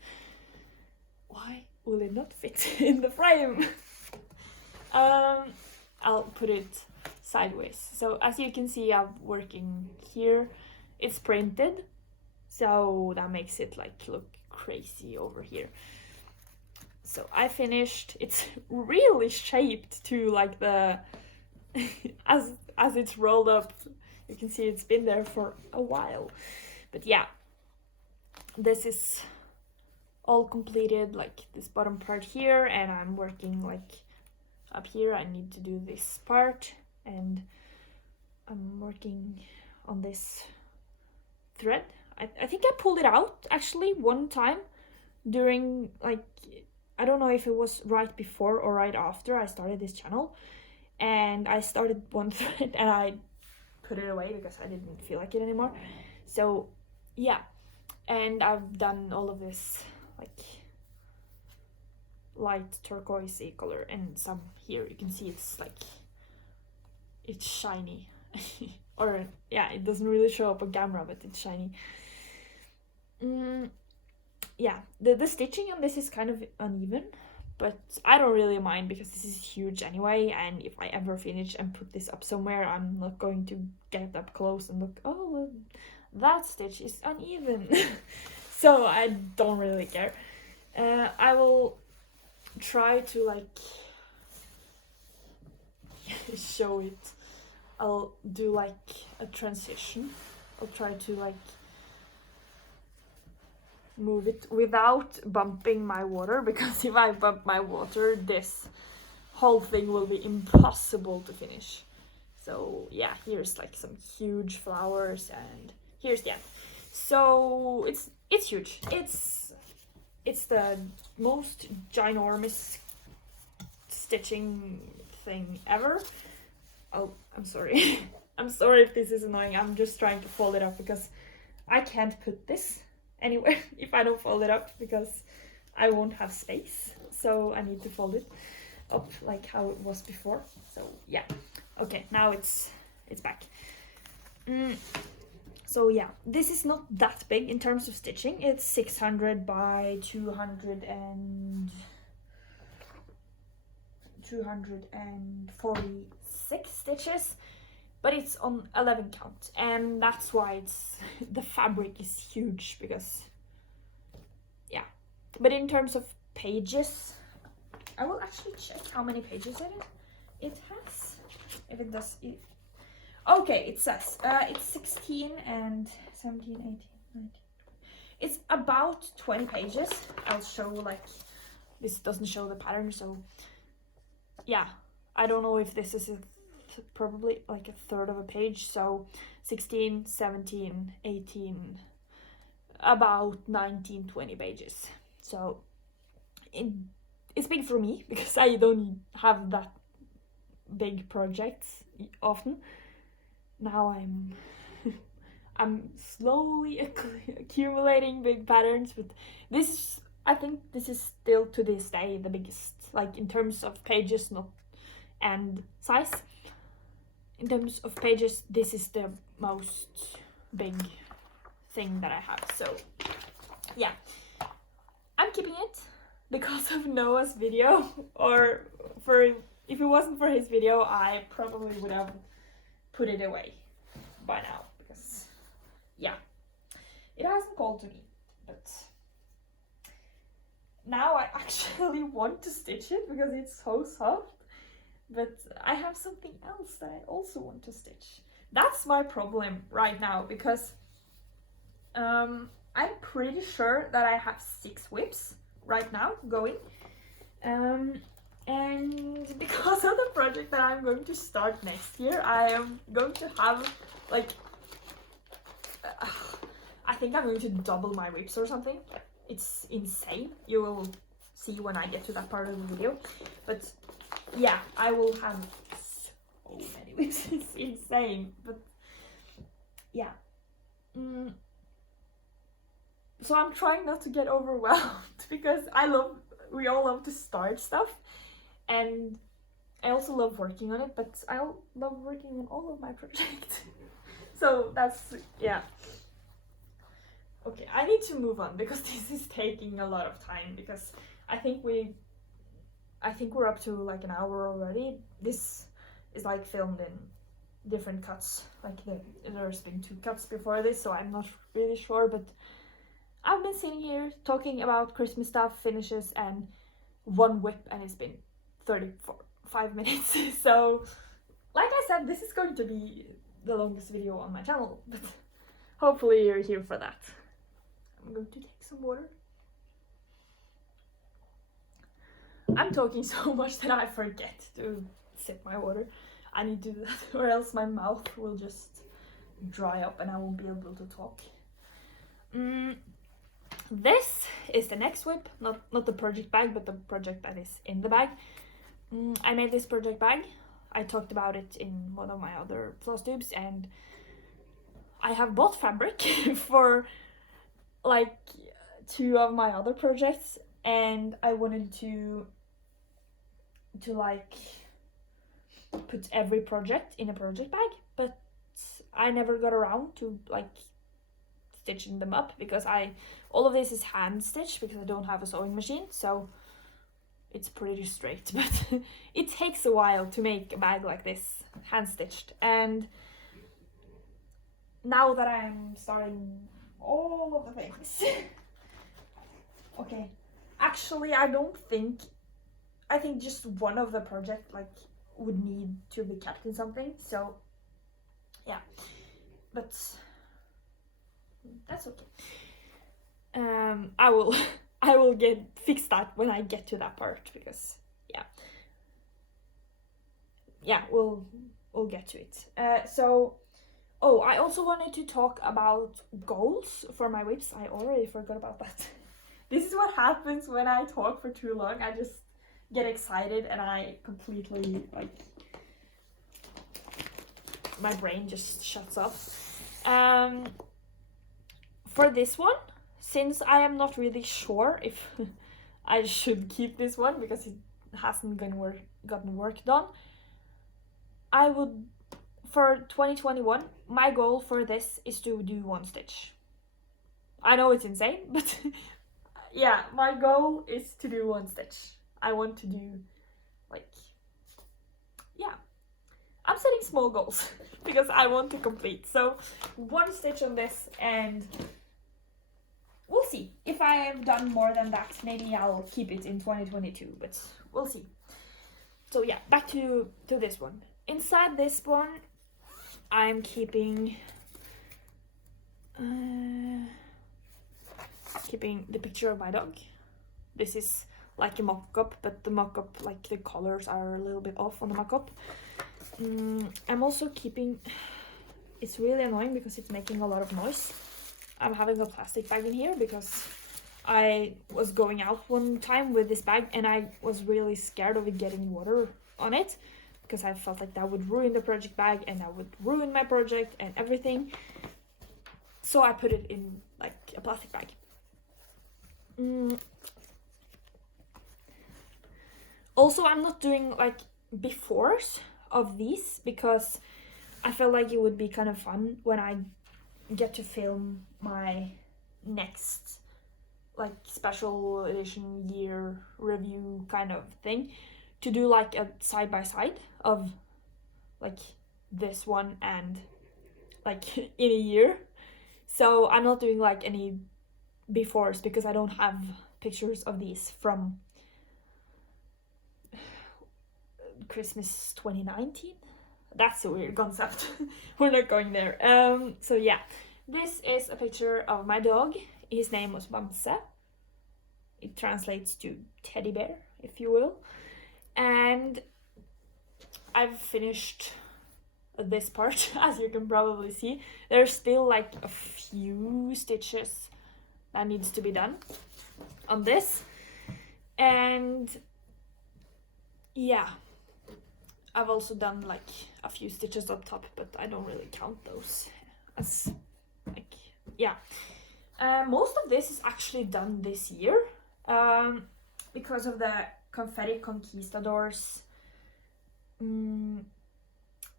why will it not fit in the frame? I'll put it sideways. So as you can see, I'm working here. It's printed, so that makes it like look crazy over here. So I finished. It's really shaped to like the as it's rolled up. You can see it's been there for a while. But yeah, this is all completed, like this bottom part here, and I'm working like up here. I need to do this part, and I'm working on this thread. I think I pulled it out actually one time during like, I don't know if it was right before or right after I started this channel, and I started one thread and I put it away because I didn't feel like it anymore. So yeah, and I've done all of this like light turquoisey color, and some here you can see it's like it's shiny. Or yeah, it doesn't really show up on camera, but it's shiny. Yeah, the stitching on this is kind of uneven, but I don't really mind because this is huge anyway, and if I ever finish and put this up somewhere, I'm not going to get up close and look, oh, that stitch is uneven. So I don't really care. I will try to like show it. I'll do like a transition. I'll try to like move it without bumping my water, because if I bump my water, this whole thing will be impossible to finish. So yeah, here's like some huge flowers, and here's the end. So it's huge. It's the most ginormous stitching thing ever. Oh, I'm sorry. I'm sorry if this is annoying. I'm just trying to fold it up because I can't put this anywhere if I don't fold it up, because I won't have space. So I need to fold it up like how it was before. So yeah. Okay, now it's back. So yeah, this is not that big in terms of stitching. It's 600 by 246 stitches, but it's on 11 count, and that's why it's the fabric is huge, because yeah. But in terms of pages, I will actually check how many pages it has. If it does, okay, it says it's 16 and 17, 18, 19. It's about 20 pages. I'll show, like, this doesn't show the pattern, so yeah, I don't know if this is probably like a third of a page, so 16, 17, 18, about 19, 20 pages. So it's big for me because I don't have that big projects often. Now I'm slowly accumulating big patterns, but I think this is still to this day the biggest, like in terms of pages, not and size. In terms of pages, this is the most big thing that I have. So yeah, I'm keeping it because of Noah's video, or if it wasn't for his video, I probably would have put it away by now, because yeah, it hasn't called to me. But now I actually want to stitch it because it's so soft, but I have something else that I also want to stitch. That's my problem right now, because I'm pretty sure that I have 6 whips right now going, and because of the project that I'm going to start next year, I am going to have like I think I'm going to double my whips or something. It's insane. You will see when I get to that part of the video. But yeah, I will have so many whips. It's insane. But yeah. So I'm trying not to get overwhelmed because we all love to start stuff, and I also love working on it, but I love working on all of my projects. So that's, yeah. Okay, I need to move on because this is taking a lot of time, because I think we're up to like an hour already. This is like filmed in different cuts, like there's been 2 cuts before this, so I'm not really sure, but I've been sitting here talking about Christmas stuff, finishes, and 1 whip, and it's been 35 minutes. So, like I said, this is going to be the longest video on my channel, but hopefully you're here for that. I'm going to take some water. I'm talking so much that I forget to sip my water. I need to do that, or else my mouth will just dry up and I won't be able to talk. This is the next whip, not the project bag, but the project that is in the bag. I made this project bag. I talked about it in one of my other Flosstubes, and I have bought fabric for like 2 of my other projects, and I wanted to like put every project in a project bag, but I never got around to like stitching them up, because all of this is hand stitched because I don't have a sewing machine, so it's pretty straight. But it takes a while to make a bag like this hand stitched, and now that I'm starting all of the things okay, actually I think just one of the project like would need to be kept in something, so yeah, but that's okay. I will fix that when I get to that part, because yeah, we'll get to it. So I also wanted to talk about goals for my whips. I already forgot about that. This is what happens when I talk for too long. I just get excited and I completely like my brain just shuts off. For this one, since I am not really sure if I should keep this one because it hasn't gotten work done, I would, for 2021, my goal for this is to do 1 stitch. I know it's insane, but yeah, my goal is to do 1 stitch. I want to do like, yeah, I'm setting small goals because I want to complete. So 1 stitch on this, and we'll see. If I have done more than that, maybe I'll keep it in 2022, but we'll see. So yeah, back to this one. Inside this one, I'm keeping the picture of my dog. This is like a mock-up, but the mock-up, like the colors are a little bit off on the mock-up. I'm also keeping, it's really annoying because it's making a lot of noise. I'm having a plastic bag in here because I was going out one time with this bag and I was really scared of it getting water on it, because I felt like that would ruin the project bag and that would ruin my project and everything. So I put it in like a plastic bag. Also, I'm not doing like befores of these because I felt like it would be kind of fun when I get to film my next like special edition year review kind of thing, to do like a side by side of like this one and like in a year. So I'm not doing like any befores because I don't have pictures of these from Christmas 2019. That's a weird concept. We're not going there. So yeah, this is a picture of my dog. His name was Bamse. It translates to teddy bear, if you will. And I've finished this part, as you can probably see. There's still like a few stitches that needs to be done on this. And yeah, I've also done like a few stitches up top, but I don't really count those as like, yeah. Most of this is actually done this year, because of the Confetti Conquistadors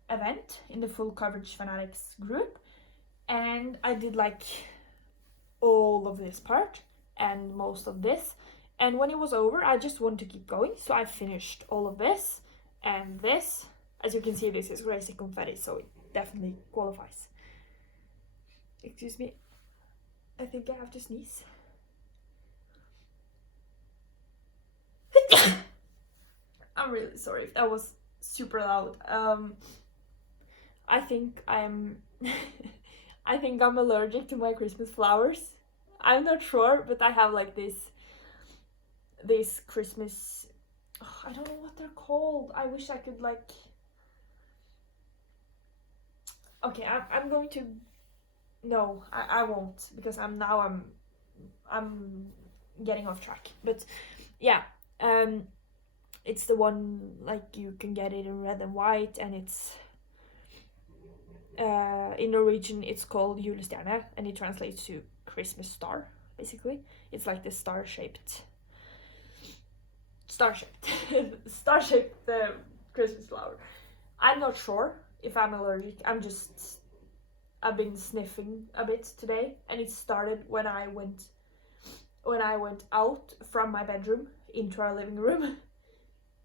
event in the Full Coverage Fanatics group, and I did like all of this part and most of this, and when it was over I just wanted to keep going, so I finished all of this and this. As you can see, this is Crazy Confetti, so it definitely qualifies. Excuse me, I think I have to sneeze. I'm really sorry if that was super loud. I think I'm I think I'm allergic to my Christmas flowers. I'm not sure, but I have like this Christmas, I don't know what they're called. I wish I could like, okay, I'm going to, no, I won't, because I'm getting off track. But yeah, it's the one like you can get it in red and white, and it's in Norwegian it's called julestjerne, and it translates to Christmas star. Basically, it's like the star-shaped Christmas flower. I'm not sure if I'm allergic. I've been sniffing a bit today, and it started when I went out from my bedroom into our living room,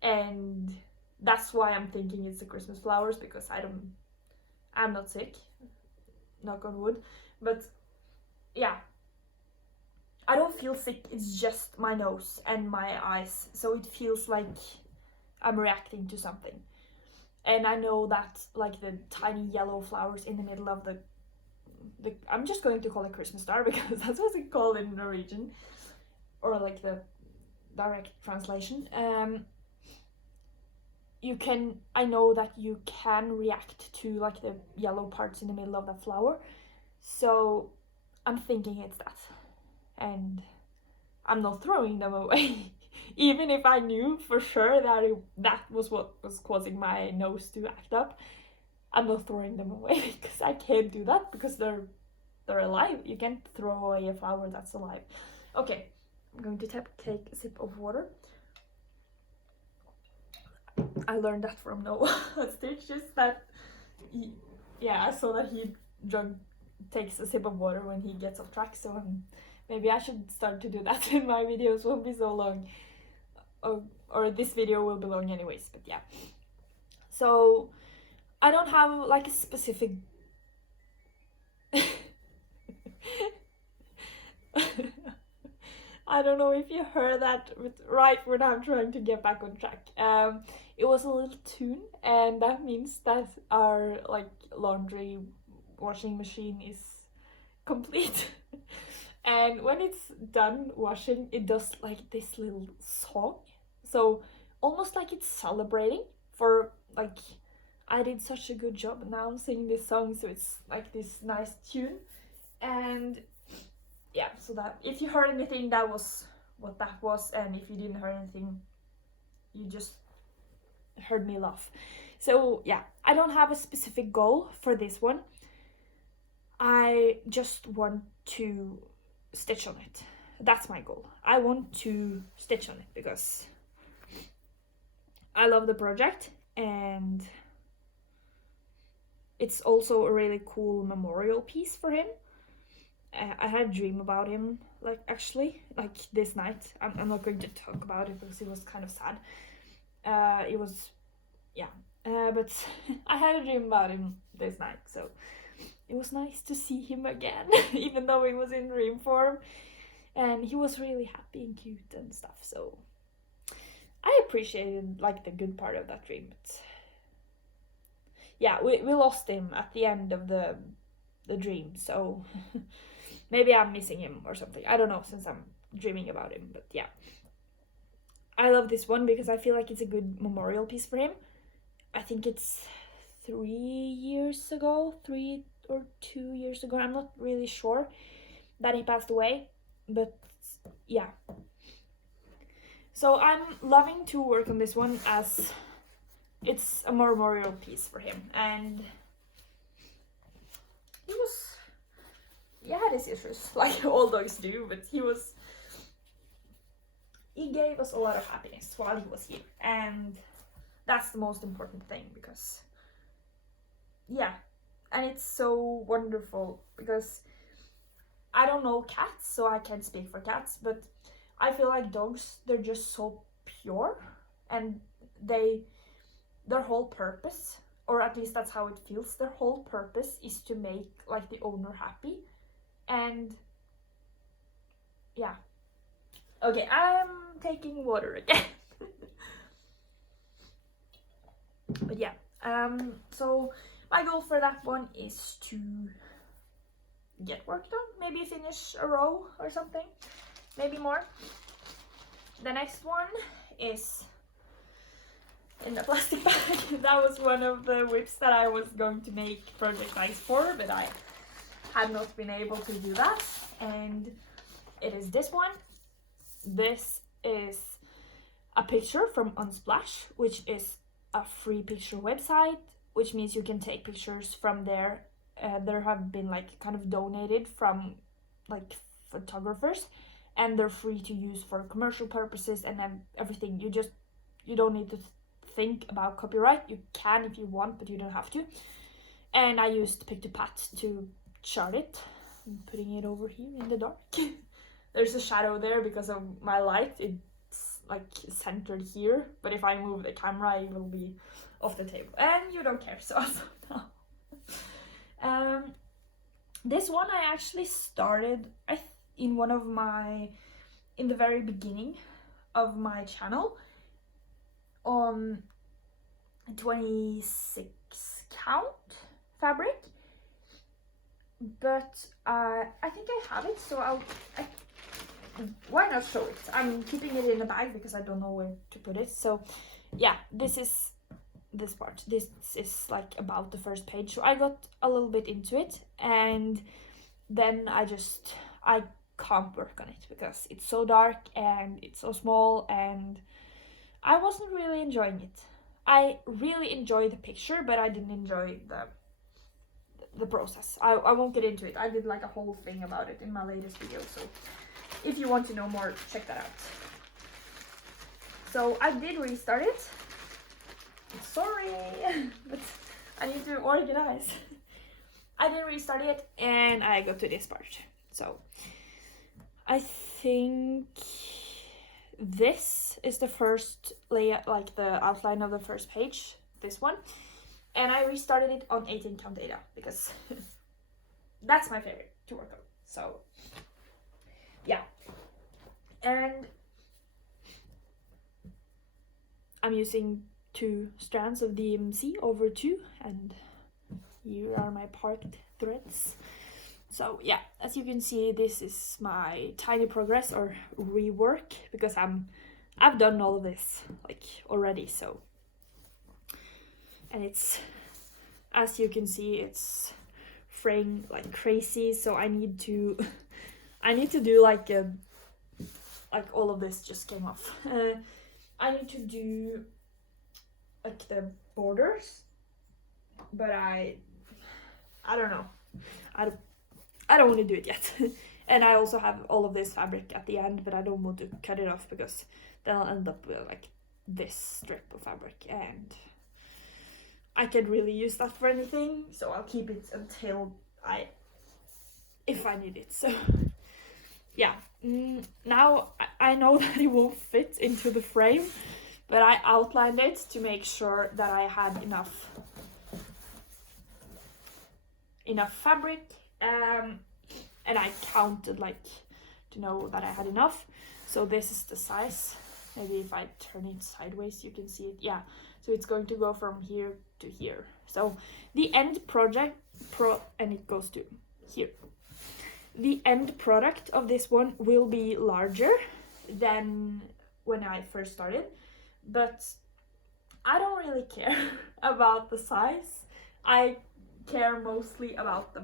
and that's why I'm thinking it's the Christmas flowers, because I'm not sick, knock on wood, but yeah, I don't feel sick. It's just my nose and my eyes, so it feels like I'm reacting to something. And I know that like the tiny yellow flowers in the middle of the I'm just going to call it Christmas star because that's what it's called in Norwegian, or like the direct translation. I know that you can react to like the yellow parts in the middle of the flower, so I'm thinking it's that, and I'm not throwing them away. Even if I knew for sure that was what was causing my nose to act up, I'm not throwing them away because I can't do that, because they're alive. You can't throw away a flower that's alive. Okay, I'm going to take a sip of water. I learned that from Noah Stitches, that I saw that he takes a sip of water when he gets off track, so maybe I should start to do that and my videos won't be so long. Or this video will be long anyways, but yeah. So I don't have like a specific I don't know if you heard that, but right when I'm trying to get back on track. It was a little tune, and that means that our like laundry washing machine is complete. And when it's done washing, it does like this little song. So almost like it's celebrating for like, I did such a good job announcing this song, so it's like this nice tune. And yeah, so that if you heard anything, that was what that was, and if you didn't hear anything, you just heard me laugh. So yeah, I don't have a specific goal for this one. I just want to stitch on it. That's my goal. I want to stitch on it because I love the project, and it's also a really cool memorial piece for him. I had a dream about him, like actually, like this night. I'm not going to talk about it because it was kind of sad. It was, yeah, but I had a dream about him this night, so it was nice to see him again, even though he was in dream form, and he was really happy and cute and stuff. So I appreciated like the good part of that dream, but yeah, we lost him at the end of the dream, so maybe I'm missing him or something. I don't know, since I'm dreaming about him, but yeah. I love this one because I feel like it's a good memorial piece for him. I think it's 3 years ago, 3 or 2 years ago, I'm not really sure, that he passed away, but yeah. So I'm loving to work on this one as it's a memorial piece for him, and he had his issues, like all dogs do, but he gave us a lot of happiness while he was here, and that's the most important thing, because yeah, and it's so wonderful because I don't know cats, so I can't speak for cats, but I feel like dogs, they're just so pure, and their whole purpose, or at least that's how it feels, their whole purpose is to make like the owner happy. And yeah, okay, I'm taking water again. But yeah, so my goal for that one is to get work done, maybe finish a row or something, maybe more. The next one is in the plastic bag. That was one of the whips that I was going to make Project Ice for, but I had not been able to do that, and it is this one. This is a picture from Unsplash, which is a free picture website, which means you can take pictures from there. There have been like kind of donated from like photographers, and they're free to use for commercial purposes and everything. You don't need to think about copyright. You can if you want, but you don't have to. And I used Pick-to-Pat to chart it. I'm putting it over here in the dark. There's a shadow there because of my light. It's like centered here, but if I move the camera, it will be off the table, and you don't care, so no. This one I actually started in the very beginning of my channel on 26 count fabric, but I think I have it, so why not show it? I'm keeping it in a bag because I don't know where to put it. So yeah, this is this part. This is like about the first page. So I got a little bit into it, and then I can't work on it because it's so dark and it's so small, and I wasn't really enjoying it. I really enjoyed the picture, but I didn't enjoy the process. I won't get into it. I did like a whole thing about it in my latest video, so if you want to know more, check that out. So I did restart it. Sorry, but I need to organize. I did restart it, and I got to this part. So I think this is the first layout, like the outline of the first page, this one. And I restarted it on 18 count data because that's my favorite to work on. So yeah, and I'm using 2 strands of DMC over 2, and here are my parked threads. So yeah, as you can see, this is my tiny progress or rework, because I've done all of this like already. So, and it's, as you can see, it's fraying like crazy, so I need to I need to do like all of this just came off. I need to do like the borders, but I don't know. I don't want to do it yet. And I also have all of this fabric at the end, but I don't want to cut it off because then I'll end up with like this strip of fabric, and I can't really use that for anything, so I'll keep it until if I need it. So yeah, now I know that it won't fit into the frame, but I outlined it to make sure that I had enough fabric, and I counted like to know that I had enough. So this is the size. Maybe if I turn it sideways you can see it. Yeah, so it's going to go from here to here. So the end and it goes to here. The end product of this one will be larger than when I first started, but I don't really care about the size. I care mostly about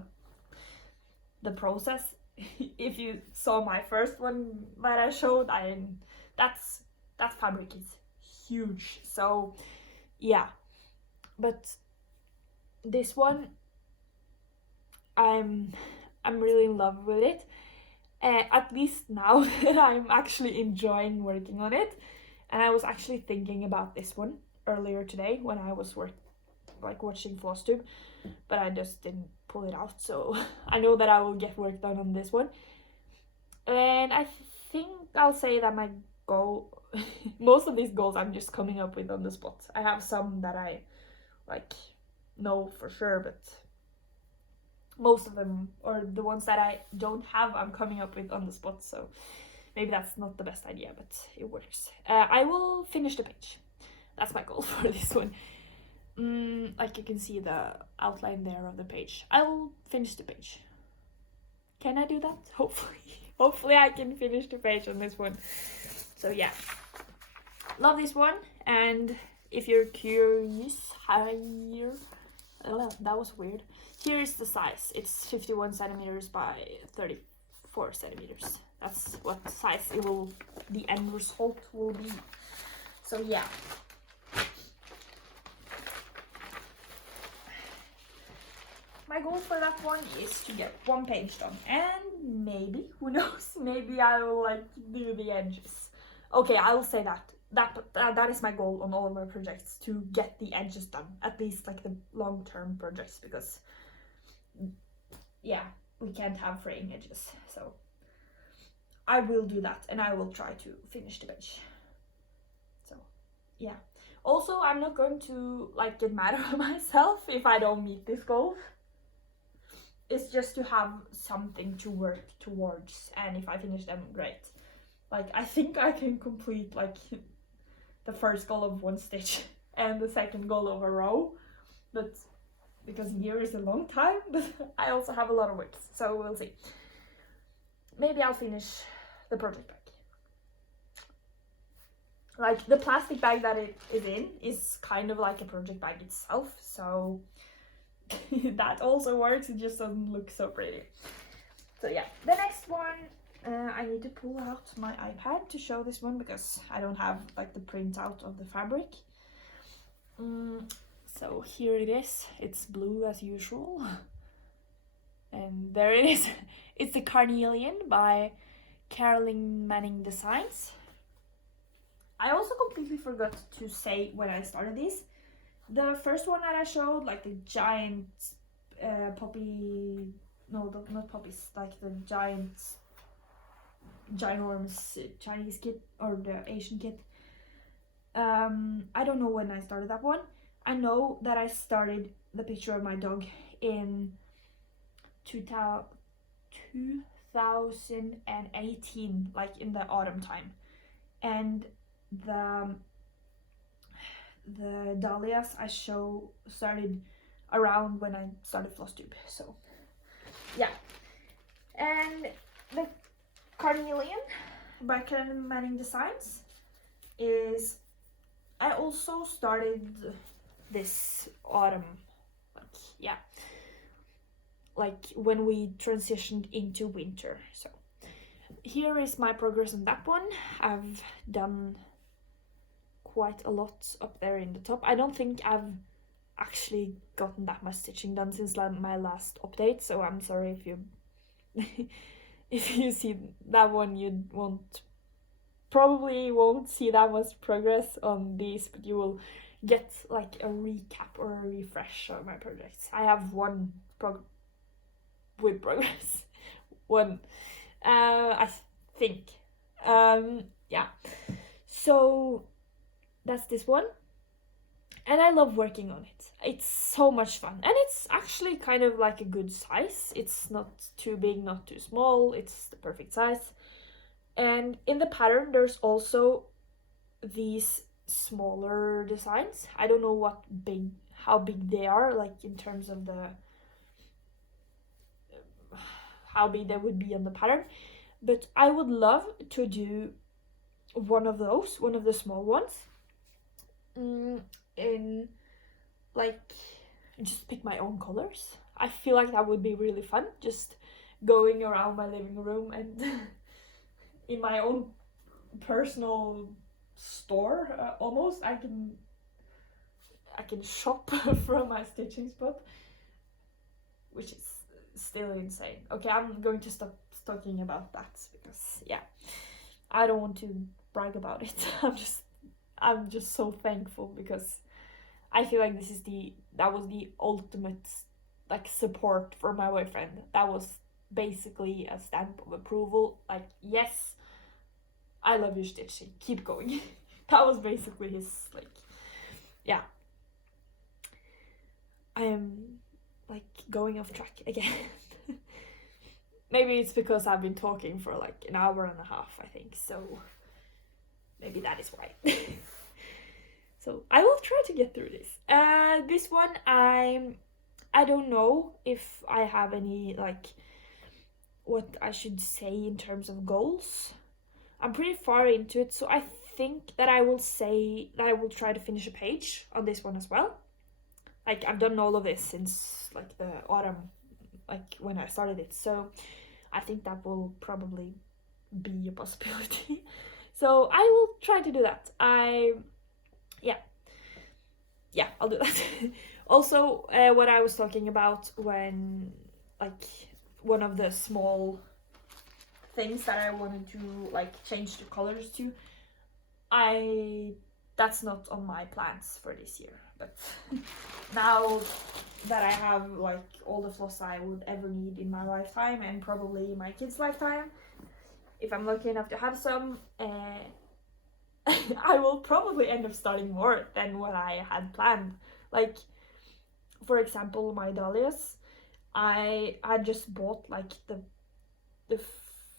the process. If you saw my first one that I showed, that fabric is huge. So yeah, but this one I'm really in love with it, at least now that I'm actually enjoying working on it. And I was actually thinking about this one earlier today when I was watching Flosstube, but I just didn't pull it out. So I know that I will get work done on this one, and I think I'll say that my goal most of these goals I'm just coming up with on the spot. I have some that I know for sure, but most of them, or the ones that I don't have, I'm coming up with on the spot. So maybe that's not the best idea, but it works. I will finish the page. That's my goal for this one. Like you can see the outline there of the page. I will finish the page. Can I do that? Hopefully I can finish the page on this one. So yeah, love this one. And if you're curious, that was weird. Here is the size. It's 51 centimeters by 34 centimeters. That's what size the end result will be. So yeah. My goal for that one is to get one page done, and maybe, who knows, maybe I will do the edges. Okay, I will say that is my goal on all of my projects, to get the edges done, at least the long-term projects, because yeah, we can't have fraying edges. So I will do that, and I will try to finish the page. So yeah, also I'm not going to get mad at myself if I don't meet this goal. It's just to have something to work towards, and if I finish them, great. I think I can complete the first goal of one stitch and the second goal of a row, but because a year is a long time, but I also have a lot of work, so we'll see. Maybe I'll finish the project bag. The plastic bag that it is in is kind of like a project bag itself, so that also works. It just doesn't look so pretty. So yeah, the next one, I need to pull out my iPad to show this one because I don't have the printout of the fabric. So here it is. It's blue as usual, and there it is. It's the Carnelian by Carolyn Manning Designs. I also completely forgot to say when I started this. The first one that I showed, the giant poppy, no, not poppies, the ginormous Chinese kit, or the Asian kit. I don't know when I started that one. I know that I started the picture of my dog in 2018, in the autumn time, and the dahlias I started around when I started Flosstube. So yeah, and the Carnelian by Carolyn Manning Designs is, I also started this autumn, when we transitioned into winter. So here is my progress on that one. I've done quite a lot up there in the top. I don't think I've actually gotten that much stitching done since my last update, so I'm sorry if you if you see that one, you probably won't see that much progress on these, but you will get like a recap or a refresh of my projects. I have one with progress. One, I think. Yeah. So that's this one. And I love working on it. It's so much fun. And it's actually kind of like a good size. It's not too big, not too small. It's the perfect size. And in the pattern, there's also these smaller designs. I don't know how big they are, like in terms of how big they would be on the pattern. But I would love to do one of those, one of the small ones. In like just pick my own colors. I feel like that would be really fun, just going around my living room and in my own personal store, almost. I can shop from my stitching spot, which is still insane. Okay, I'm going to stop talking about that because yeah, I don't want to brag about it. I'm just so thankful because I feel like that was the ultimate like support for my boyfriend. That was basically a stamp of approval. Like, yes, I love your stitching. Keep going. That was basically his like, yeah. I am like going off track again. Maybe it's because I've been talking for like an hour and a half, I think. So maybe that is why. So I will try to get through this. This one I don't know if I have any like what I should say in terms of goals. I'm pretty far into it, so I think that I will say that I will try to finish a page on this one as well. Like, I've done all of this since like the autumn, like when I started it, so I think that will probably be a possibility. So I will try to do that. Yeah, I'll do that. Also, what I was talking about when, like, one of the small things that I wanted to, like, change the colors to, that's not on my plans for this year. But now that I have, like, all the floss I would ever need in my lifetime, and probably my kids' lifetime, if I'm lucky enough to have some, I will probably end up starting more than what I had planned. Like, for example, my dahlias, I just bought like the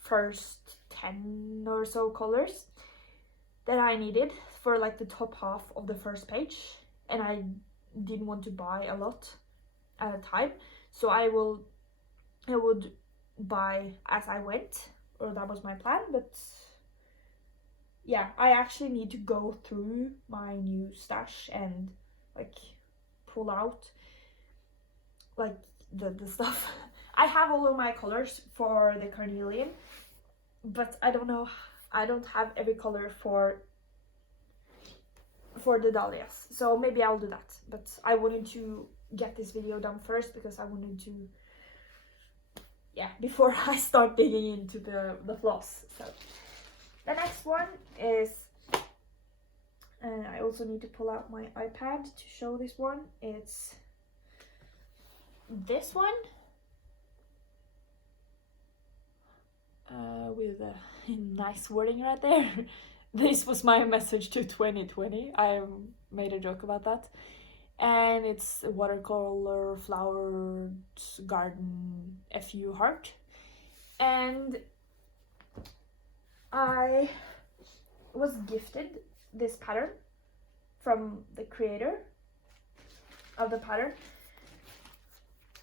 first 10 or so colors that I needed for like the top half of the first page, and I didn't want to buy a lot at a time, so I would buy as I went, or that was my plan. But yeah, I actually need to go through my new stash and like pull out like the stuff. I have all of my colors for the carnelian, but I don't know, I don't have every color for the dahlias, so maybe I'll do that. But I wanted to get this video done first because I wanted to, yeah, before I start digging into the floss. So the next one is, I also need to pull out my iPad to show this one. It's this one, with a nice wording right there. This was my message to 2020. I made a joke about that. And it's a watercolor flowered garden FU heart. And I was gifted this pattern from the creator of the pattern,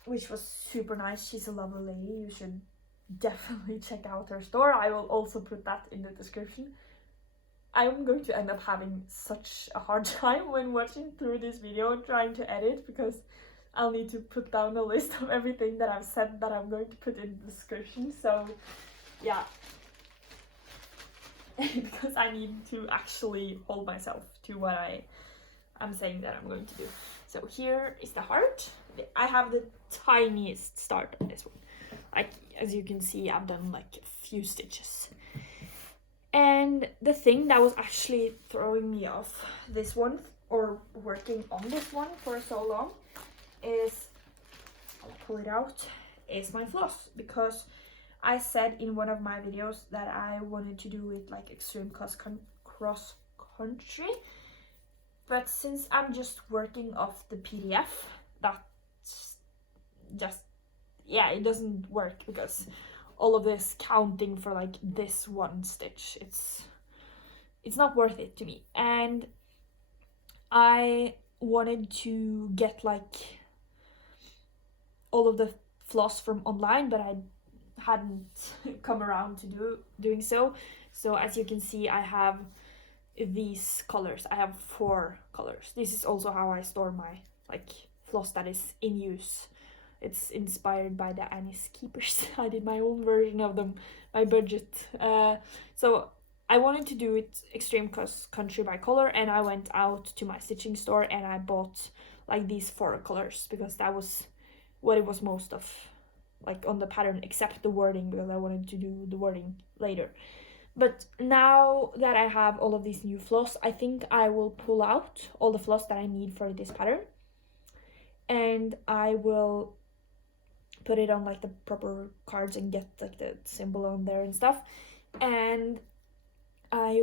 which was super nice. She's a lovely lady. You should definitely check out her store. I will also put that in the description. I'm going to end up having such a hard time when watching through this video and trying to edit, because I'll need to put down a list of everything that I've said that I'm going to put in the description. So yeah, because I need to actually hold myself to what I'm saying that I'm going to do. So here is the heart. I have the tiniest start on this one. Like, as you can see, I've done like a few stitches. And the thing that was actually throwing me off this one, or working on this one for so long, is, I'll pull it out, is my floss. Because I said in one of my videos that I wanted to do it like extreme cross country. But since I'm just working off the PDF, that's just, yeah, it doesn't work, because all of this counting for like this one stitch, it's not worth it to me. And I wanted to get like all of the floss from online, but I hadn't come around to doing so. So as you can see, I have these colors. I have 4 colors. This is also how I store my like floss that is in use. It's inspired by the Annie's Keepers. I did my own version of them, my budget. So I wanted to do it extreme cross country by color, and I went out to my stitching store and I bought like these 4 colors, because that was what it was most of, like on the pattern, except the wording, because I wanted to do the wording later. But now that I have all of these new floss, I think I will pull out all the floss that I need for this pattern, and I will put it on like the proper cards and get like the symbol on there and stuff. And I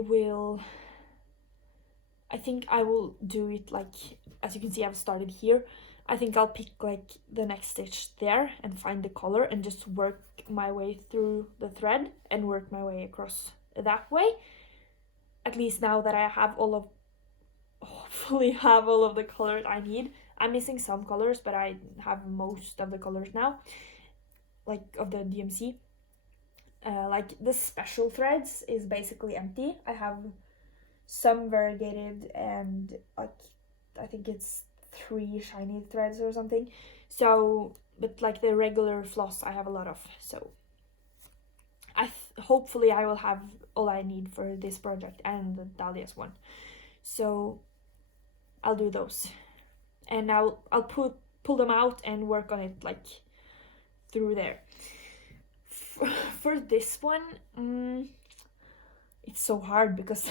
think I will do it like, as you can see, I've started here. I think I'll pick like the next stitch there and find the color and just work my way through the thread and work my way across that way. At least now that I have hopefully have all of the colors I need. I'm missing some colors, but I have most of the colors now, like of the DMC. Like the special threads is basically empty. I have some variegated and like I think it's 3 shiny threads or something. So, but like the regular floss I have a lot of. So hopefully I will have all I need for this project and the Dahlia's one. So I'll do those, and I'll pull them out and work on it like through there. For this one, it's so hard because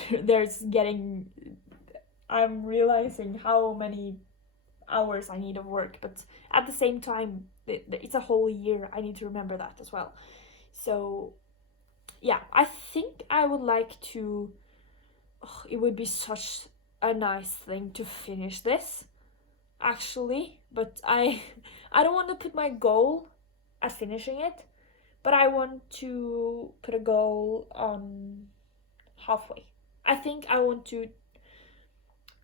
I'm realizing how many hours I need of work, but at the same time it's a whole year. I need to remember that as well. So yeah, I think I would like to, it would be such a nice thing to finish this actually, but I don't want to put my goal at finishing it, but I want to put a goal on halfway. I think I want to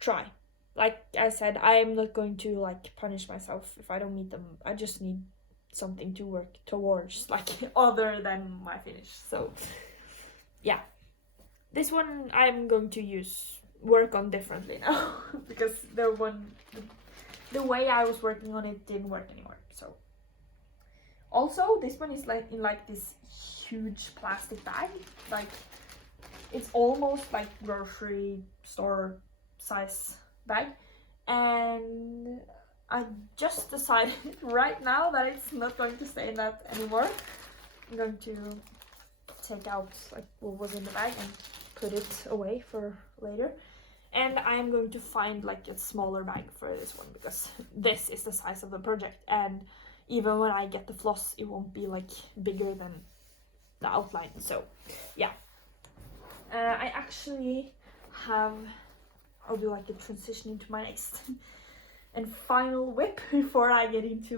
try. Like I said, I am not going to like punish myself if I don't meet them. I just need something to work towards, like other than my finish. So yeah, this one I'm going to work on differently now because the way I was working on it didn't work anymore. So also this one is like in like this huge plastic bag, like it's almost like grocery store size bag, and I just decided right now that it's not going to stay in that anymore. I'm going to take out like what was in the bag and put it away for later, and I'm going to find like a smaller bag for this one because this is the size of the project, and even when I get the floss it won't be like bigger than the outline. So yeah, I actually have, I'll do like the transition into my next and final whip before I get into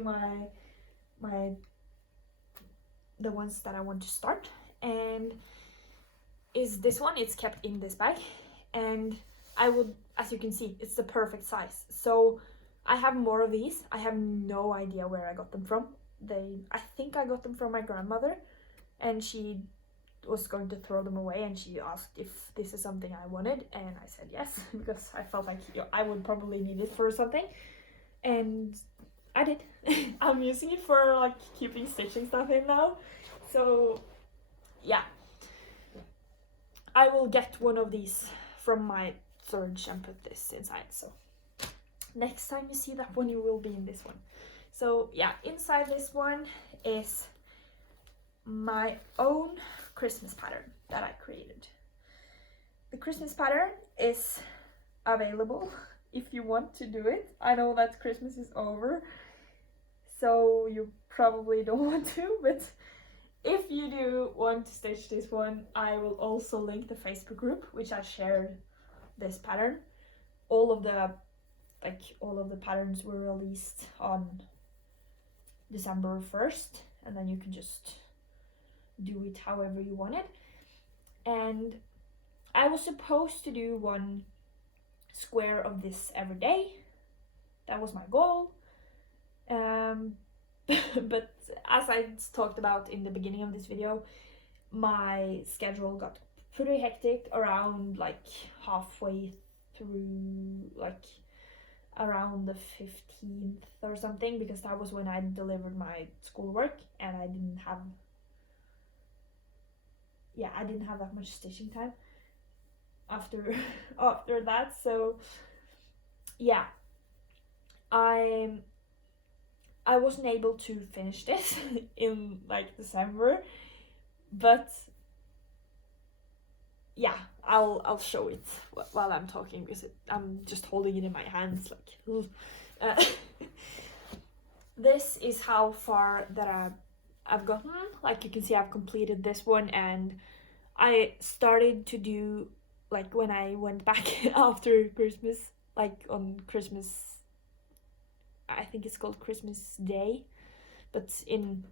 the ones that I want to start, and is this one. It's kept in this bag, and I would, as you can see, it's the perfect size. So I have more of these. I have no idea where I got them from. I think I got them from my grandmother, and she was going to throw them away, and she asked if this is something I wanted, and I said yes because I felt like I would probably need it for something, and I did. I'm using it for like keeping stitching stuff in now. So yeah, I will get one of these from my storage and put this inside. So next time you see that one, you will be in this one. So yeah, inside this one is my own Christmas pattern that I created. The Christmas pattern is available if you want to do it. I know that Christmas is over, so you probably don't want to, but if you do want to stitch this one, I will also link the Facebook group, which I shared this pattern. All of the patterns were released on December 1st, and then you can just do it however you want it. And I was supposed to do one square of this every day. That was my goal. But as I talked about in the beginning of this video, my schedule got pretty hectic around like halfway through, like around the 15th or something, because that was when I delivered my schoolwork and I didn't have that much stitching time after that. So yeah, I wasn't able to finish this in like December, but yeah, I'll show it while I'm talking, because I'm just holding it in my hands like this is how far that I've gotten. Like you can see, I've completed this one, and I started to do, like when I went back after Christmas, like on Christmas, I think it's called Christmas Day, but in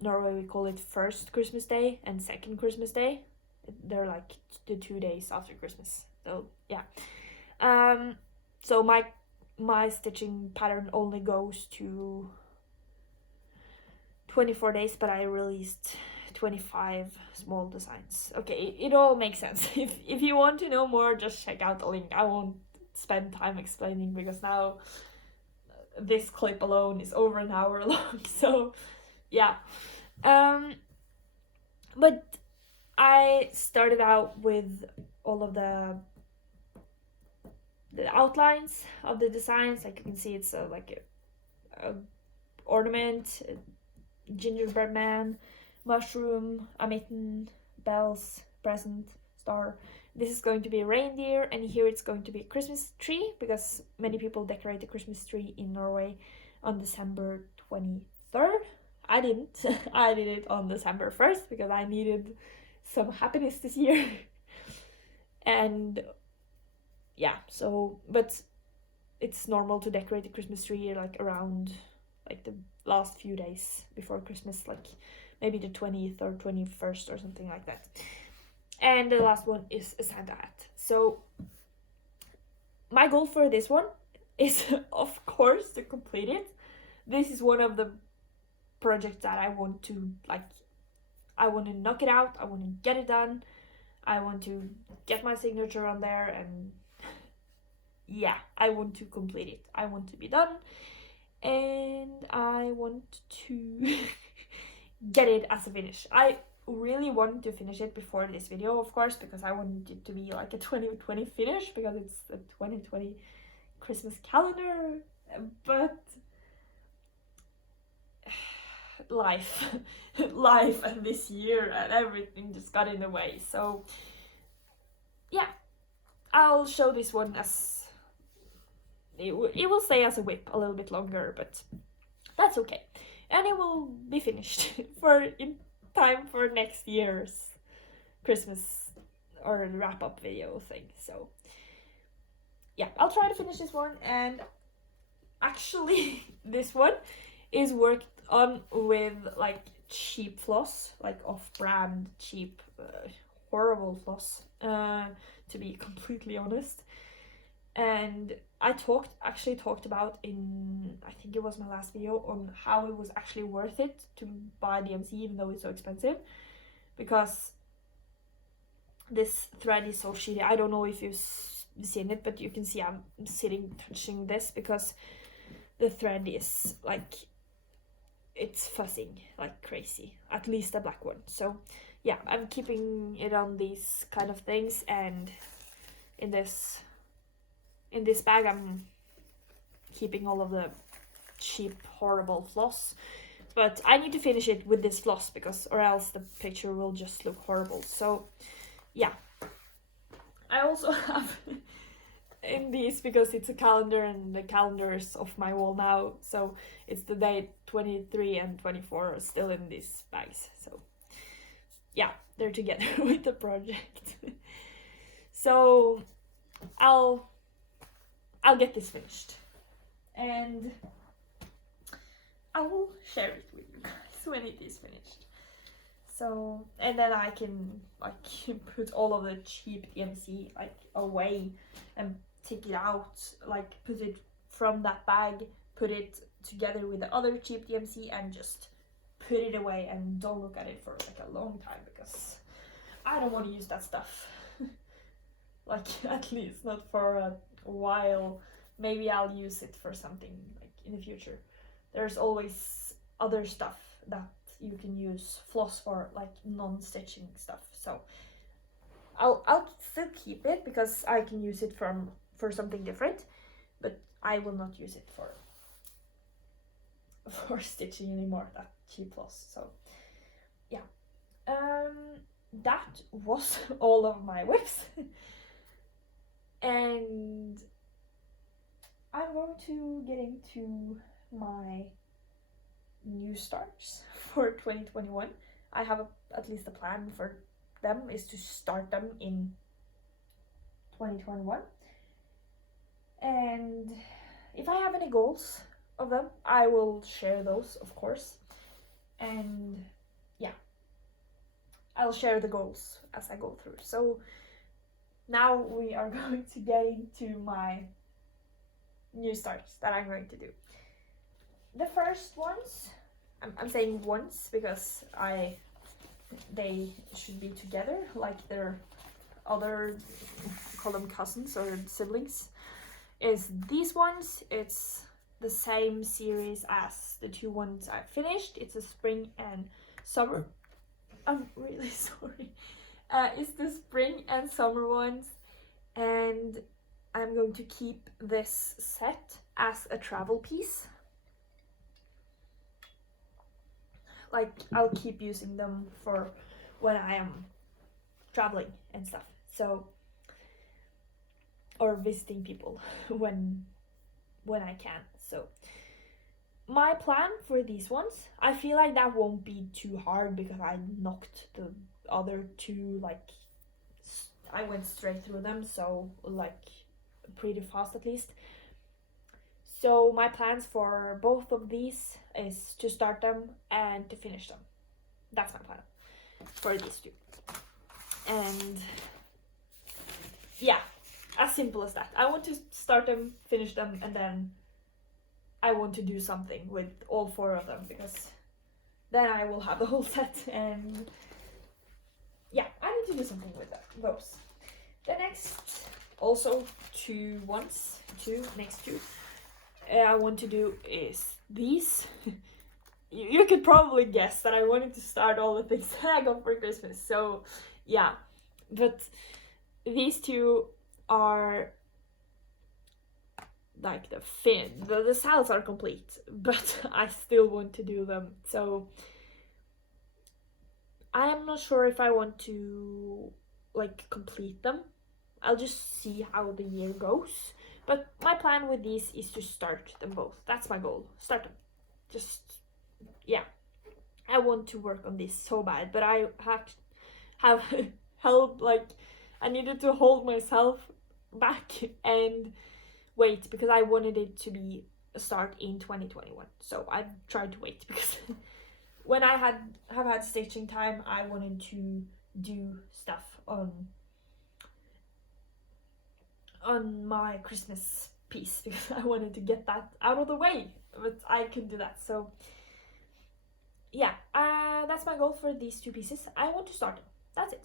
Norway we call it first Christmas Day and second Christmas Day. They're like the 2 days after Christmas. So yeah, so my stitching pattern only goes to 24 days, but I released 25 small designs. Okay, it all makes sense. If you want to know more, just check out the link. I won't spend time explaining, because now this clip alone is over an hour long. So yeah, but I started out with all of the outlines of the designs. Like you can see, it's like a ornament, a gingerbread man, mushroom, a mitten, bells, present, star. This is going to be a reindeer, and here it's going to be a Christmas tree, because many people decorate the Christmas tree in Norway on December 23rd. I didn't. I did it on December 1st because I needed some happiness this year. And yeah, so, but it's normal to decorate the Christmas tree like around like the last few days before Christmas, like maybe the 20th or 21st or something like that. And the last one is a Santa hat. So my goal for this one is of course to complete it. This is one of the projects that I want to, like, I want to knock it out, I want to get it done, I want to get my signature on there, and yeah, I want to complete it. I want to be done, and I want to get it as a finish. I really want to finish it before this video, of course, because I want it to be like a 2020 finish, because it's a 2020 Christmas calendar, but life and this year and everything just got in the way. So yeah, I'll show this one as it will stay as a whip a little bit longer, but that's okay, and it will be finished in time for next year's Christmas or wrap-up video thing. So yeah, I'll try to finish this one. And actually this one is worked on with like cheap floss, like off-brand cheap horrible floss, to be completely honest. And I actually talked about in, I think it was my last video, on how it was actually worth it to buy DMC even though it's so expensive, because this thread is so shitty. I don't know if you've seen it, but you can see I'm sitting touching this because the thread is like, it's fuzzing like crazy, at least the black one. So yeah, I'm keeping it on these kind of things, and in this bag I'm keeping all of the cheap, horrible floss. But I need to finish it with this floss, because or else the picture will just look horrible. So yeah, I also have in these, because it's a calendar and the calendar is off my wall now, so it's the date 23 and 24 are still in these bags. So yeah, they're together with the project. So I'll get this finished, and I will share it with you guys when it is finished. So, and then I can like put all of the cheap DMC like away and take it out, like put it from that bag, put it together with the other cheap DMC, and just put it away and don't look at it for like a long time, because I don't want to use that stuff. Like, at least not for a while. Maybe I'll use it for something like in the future. There's always other stuff that you can use floss for, like non-stitching stuff. So I'll still keep it, because I can use it for something different, but I will not use it for stitching anymore, that cheap floss. So yeah, that was all of my whips. And I'm going to get into my new starts for 2021. I have at least a plan for them, is to start them in 2021. And if I have any goals of them, I will share those, of course. And yeah, I'll share the goals as I go through. So now we are going to get into my new starts that I'm going to do. The first ones, I'm saying once because they should be together, like their other, call them cousins or siblings, is these ones. It's the same series as the two ones I finished. It's a spring and summer. I'm really sorry. It's the spring and summer ones, and I'm going to keep this set as a travel piece. Like, I'll keep using them for when I am traveling and stuff. So, or visiting people when I can. So my plan for these ones, I feel like that won't be too hard, because I knocked the other two, like I went straight through them, so like pretty fast at least. So my plans for both of these is to start them and to finish them. That's my plan for these two. And yeah, as simple as that. I want to start them, finish them, and then I want to do something with all four of them, because then I will have the whole set. And yeah, I need to do something with those. The next, also next two I want to do is these. You could probably guess that I wanted to start all the things that I got for Christmas. So yeah, but these two are like the salads are complete, but I still want to do them. So I am not sure if I want to like complete them. I'll just see how the year goes. But my plan with these is to start them both. That's my goal. Start them. Just, yeah. I want to work on this so bad, but I have held, like, I needed to hold myself back and wait, because I wanted it to be a start in 2021. So I tried to wait, because when I have had stitching time, I wanted to do stuff on my Christmas piece, because I wanted to get that out of the way, but I couldn't do that. So yeah, that's my goal for these two pieces. I want to start them. That's it.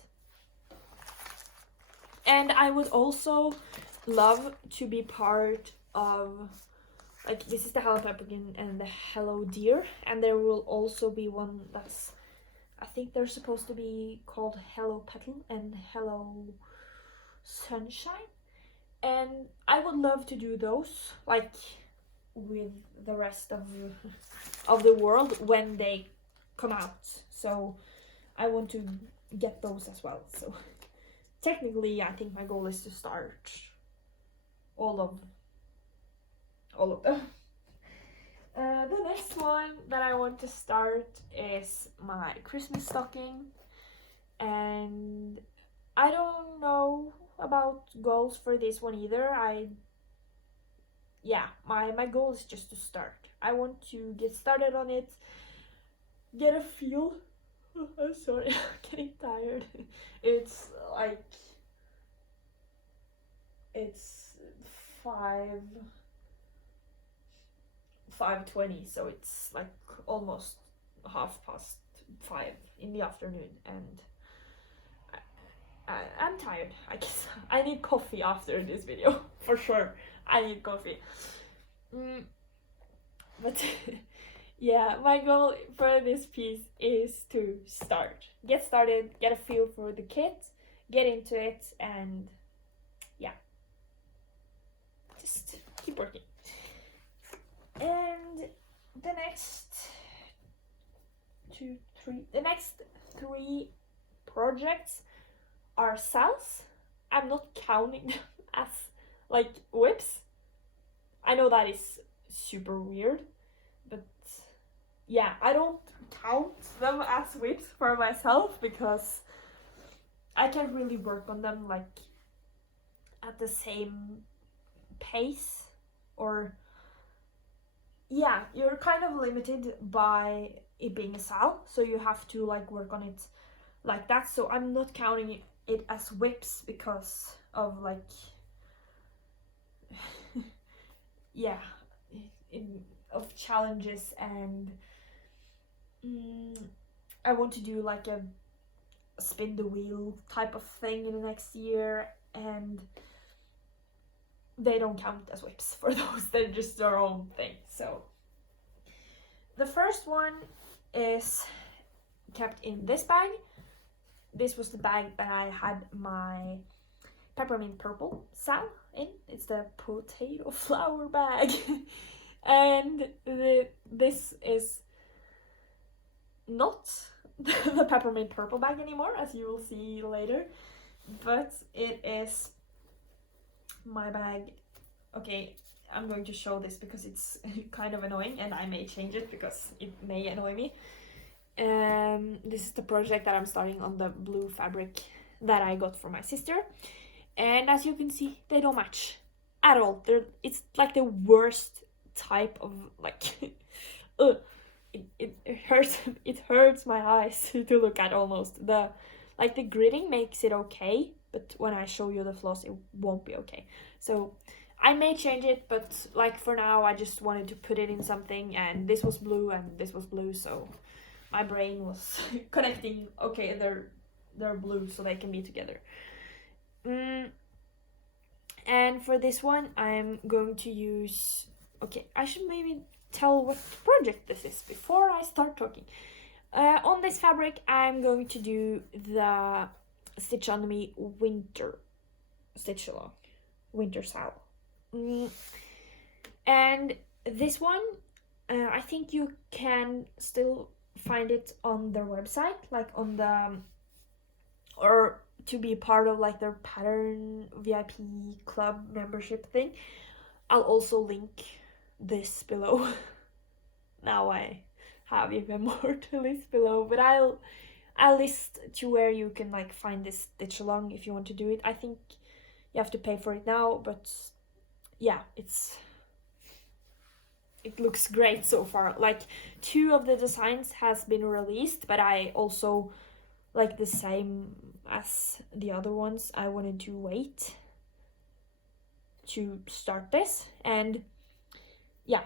And I would also love to be part of, like, this is the Hello Pepperkin and the Hello Deer, and there will also be one that's I think they're supposed to be called Hello Petal and Hello Sunshine. And I would love to do those, like, with the rest of the world when they come out. So I want to get those as well. So technically, I think my goal is to start all of them. The next one that I want to start is my Christmas stocking, and I don't know about goals for this one either. My goal is just to start. I want to get started on it, get a feel. I'm sorry, I'm getting tired. It's 5:20, so it's like almost 5:30 in the afternoon, and I'm tired. I guess I need coffee after this video for sure. I need coffee. But yeah, my goal for this piece is to get started, get a feel for the kit, get into it, and yeah, just keep working. And the next three projects are cells. I'm not counting them as like whips. I know that is super weird, but yeah, I don't count them as whips for myself because I can't really work on them like at the same pace, or yeah, you're kind of limited by it being a cell, so you have to like work on it like that. So I'm not counting it as whips because of like yeah, of challenges, and I want to do like a spin the wheel type of thing in the next year, and they don't count as whips for those. They're just their own thing. So the first one is kept in this bag. This was the bag that I had my peppermint purple sal in. It's the potato flower bag. And this is not the peppermint purple bag anymore, as you will see later, but it is my bag. Okay, I'm going to show this because it's kind of annoying, and I may change it because it may annoy me. This is the project that I'm starting on the blue fabric that I got from my sister, and as you can see, they don't match at all. It's like the worst type of like it hurts my eyes to look at. Almost the gridding makes it okay, but when I show you the floss it won't be okay. So I may change it, but like for now I just wanted to put it in something, and this was blue and this was blue, so my brain was connecting, okay, they're blue, so they can be together. And for this one I'm going to use, okay, I should maybe tell what project this is before I start talking. On this fabric I'm going to do the Stitch On Me winter stitch along, winter sal. And this one, I think you can still find it on their website, like on the, or to be part of like their pattern VIP club membership thing. I'll also link this below. Now I have even more to list below, but I'll list to where you can like find this stitch along if you want to do it. I think you have to pay for it now, but yeah, it looks great so far. Like 2 of the designs has been released, but I also, like the same as the other ones, I wanted to wait to start this. And yeah,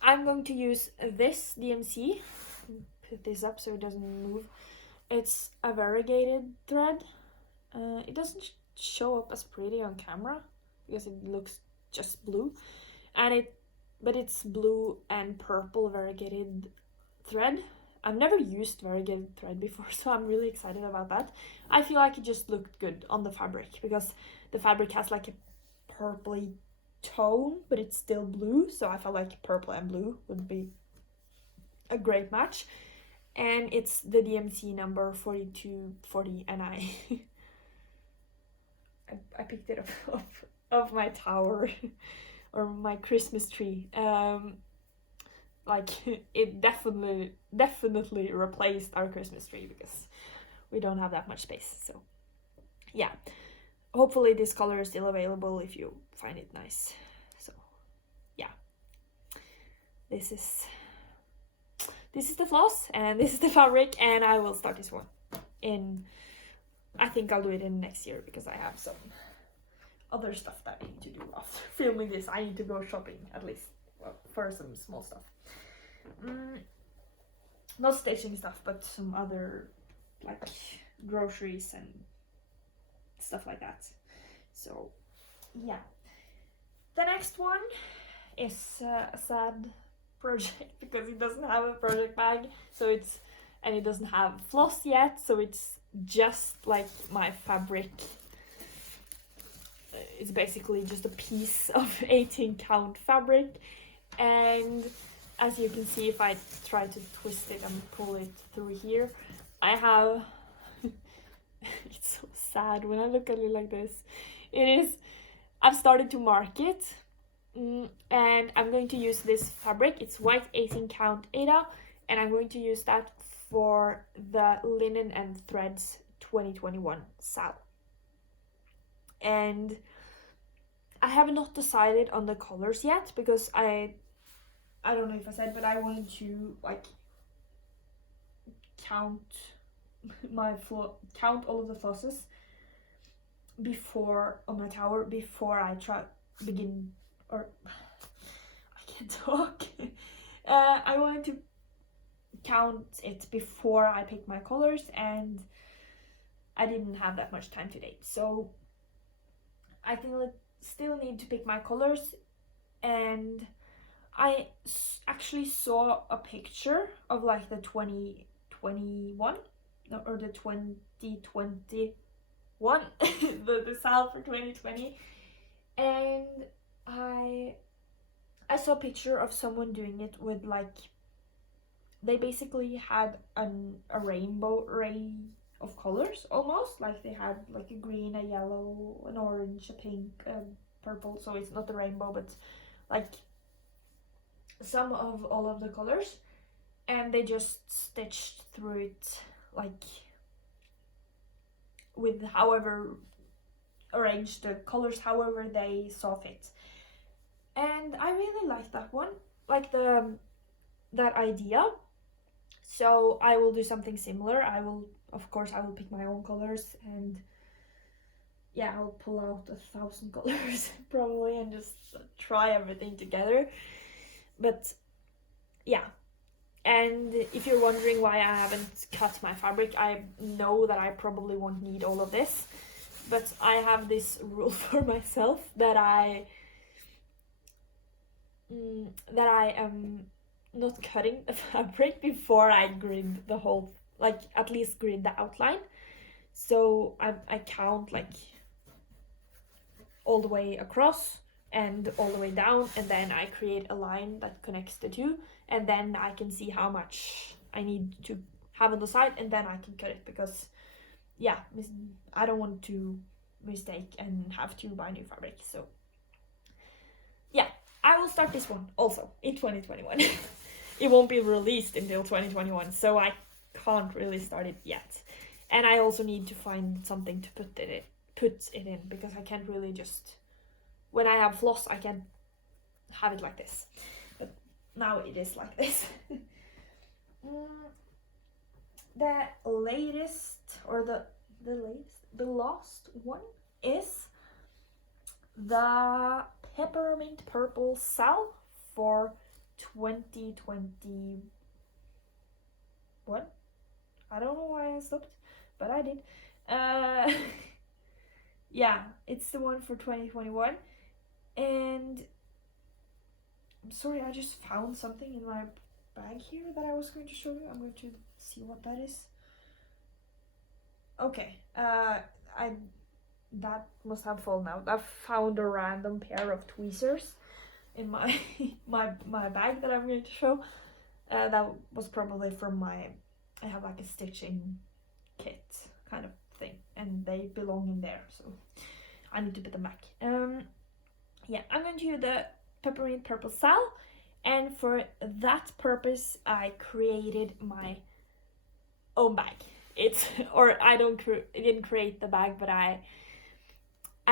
I'm going to use this DMC, put this up so it doesn't move. It's a variegated thread. It doesn't show up as pretty on camera because it looks just blue, but it's blue and purple variegated thread. I've never used variegated thread before, so I'm really excited about that. I feel like it just looked good on the fabric because the fabric has like a purpley tone, but it's still blue, so I felt like purple and blue would be a great match. And it's the DMC number 4240, and I picked it up of my tower or my Christmas tree. Like it definitely replaced our Christmas tree because we don't have that much space. So yeah, hopefully this color is still available if you find it nice. So yeah, this is the floss and this is the fabric, and I will start this one in, I think I'll do it in next year because I have some other stuff that I need to do after filming this. I need to go shopping at least, well, for some small stuff. Not stitching stuff, but some other like groceries and stuff like that. So yeah, the next one is a sad project because it doesn't have a project bag, so and it doesn't have floss yet, so it's just like my fabric. It's basically just a piece of 18 count fabric, and as you can see, if I try to twist it and pull it through here, I have it's so sad when I look at it like this. I've started to mark it, and I'm going to use this fabric. It's white 18 count Ada, and I'm going to use that for the Linen and Threads 2021 sale. And I have not decided on the colors yet because I don't know if I said, but I wanted to like count all of the flosses before on my tower before I begin, or I can't talk. I wanted to count it before I pick my colors, and I didn't have that much time today, so I still need to pick my colors. And I actually saw a picture of like the 2021 or the 2021 the sale for 2020, and I saw a picture of someone doing it with like, they basically had a rainbow array of colors, almost like they had like a green, a yellow, an orange, a pink, a purple, so it's not a rainbow but like some of all of the colors, and they just stitched through it like with however arranged the colors however they saw fit. And I really like that one, like that idea. So I will do something similar. I will pick my own colors, and yeah, I'll pull out 1,000 colors probably and just try everything together. But yeah, and if you're wondering why I haven't cut my fabric, I know that I probably won't need all of this, but I have this rule for myself that I am not cutting the fabric before I grid the whole, like at least grid the outline. So I count like all the way across and all the way down, and then I create a line that connects the two, and then I can see how much I need to have on the side, and then I can cut it, because yeah, I don't want to mistake and have to buy new fabric. So yeah, I will start this one also in 2021. It won't be released until 2021, so I can't really start it yet. And I also need to find something to put it in, because I can't really just, when I have floss, I can't have it like this. But now it is like this. The latest, or the last one is the Peppermint Purple Sal for 2021. I don't know why I stopped, but I did. Yeah, it's the one for 2021. And I'm sorry, I just found something in my bag here that I was going to show you. I'm going to see what that is. Okay, that must have fallen out. I found a random pair of tweezers in my my bag that I'm going to show. That was probably from I have like a stitching kit kind of thing, and they belong in there, so I need to put them back. Yeah, I'm going to use the peppermint purple sal, and for that purpose I created my own bag. It's or I didn't create the bag, but I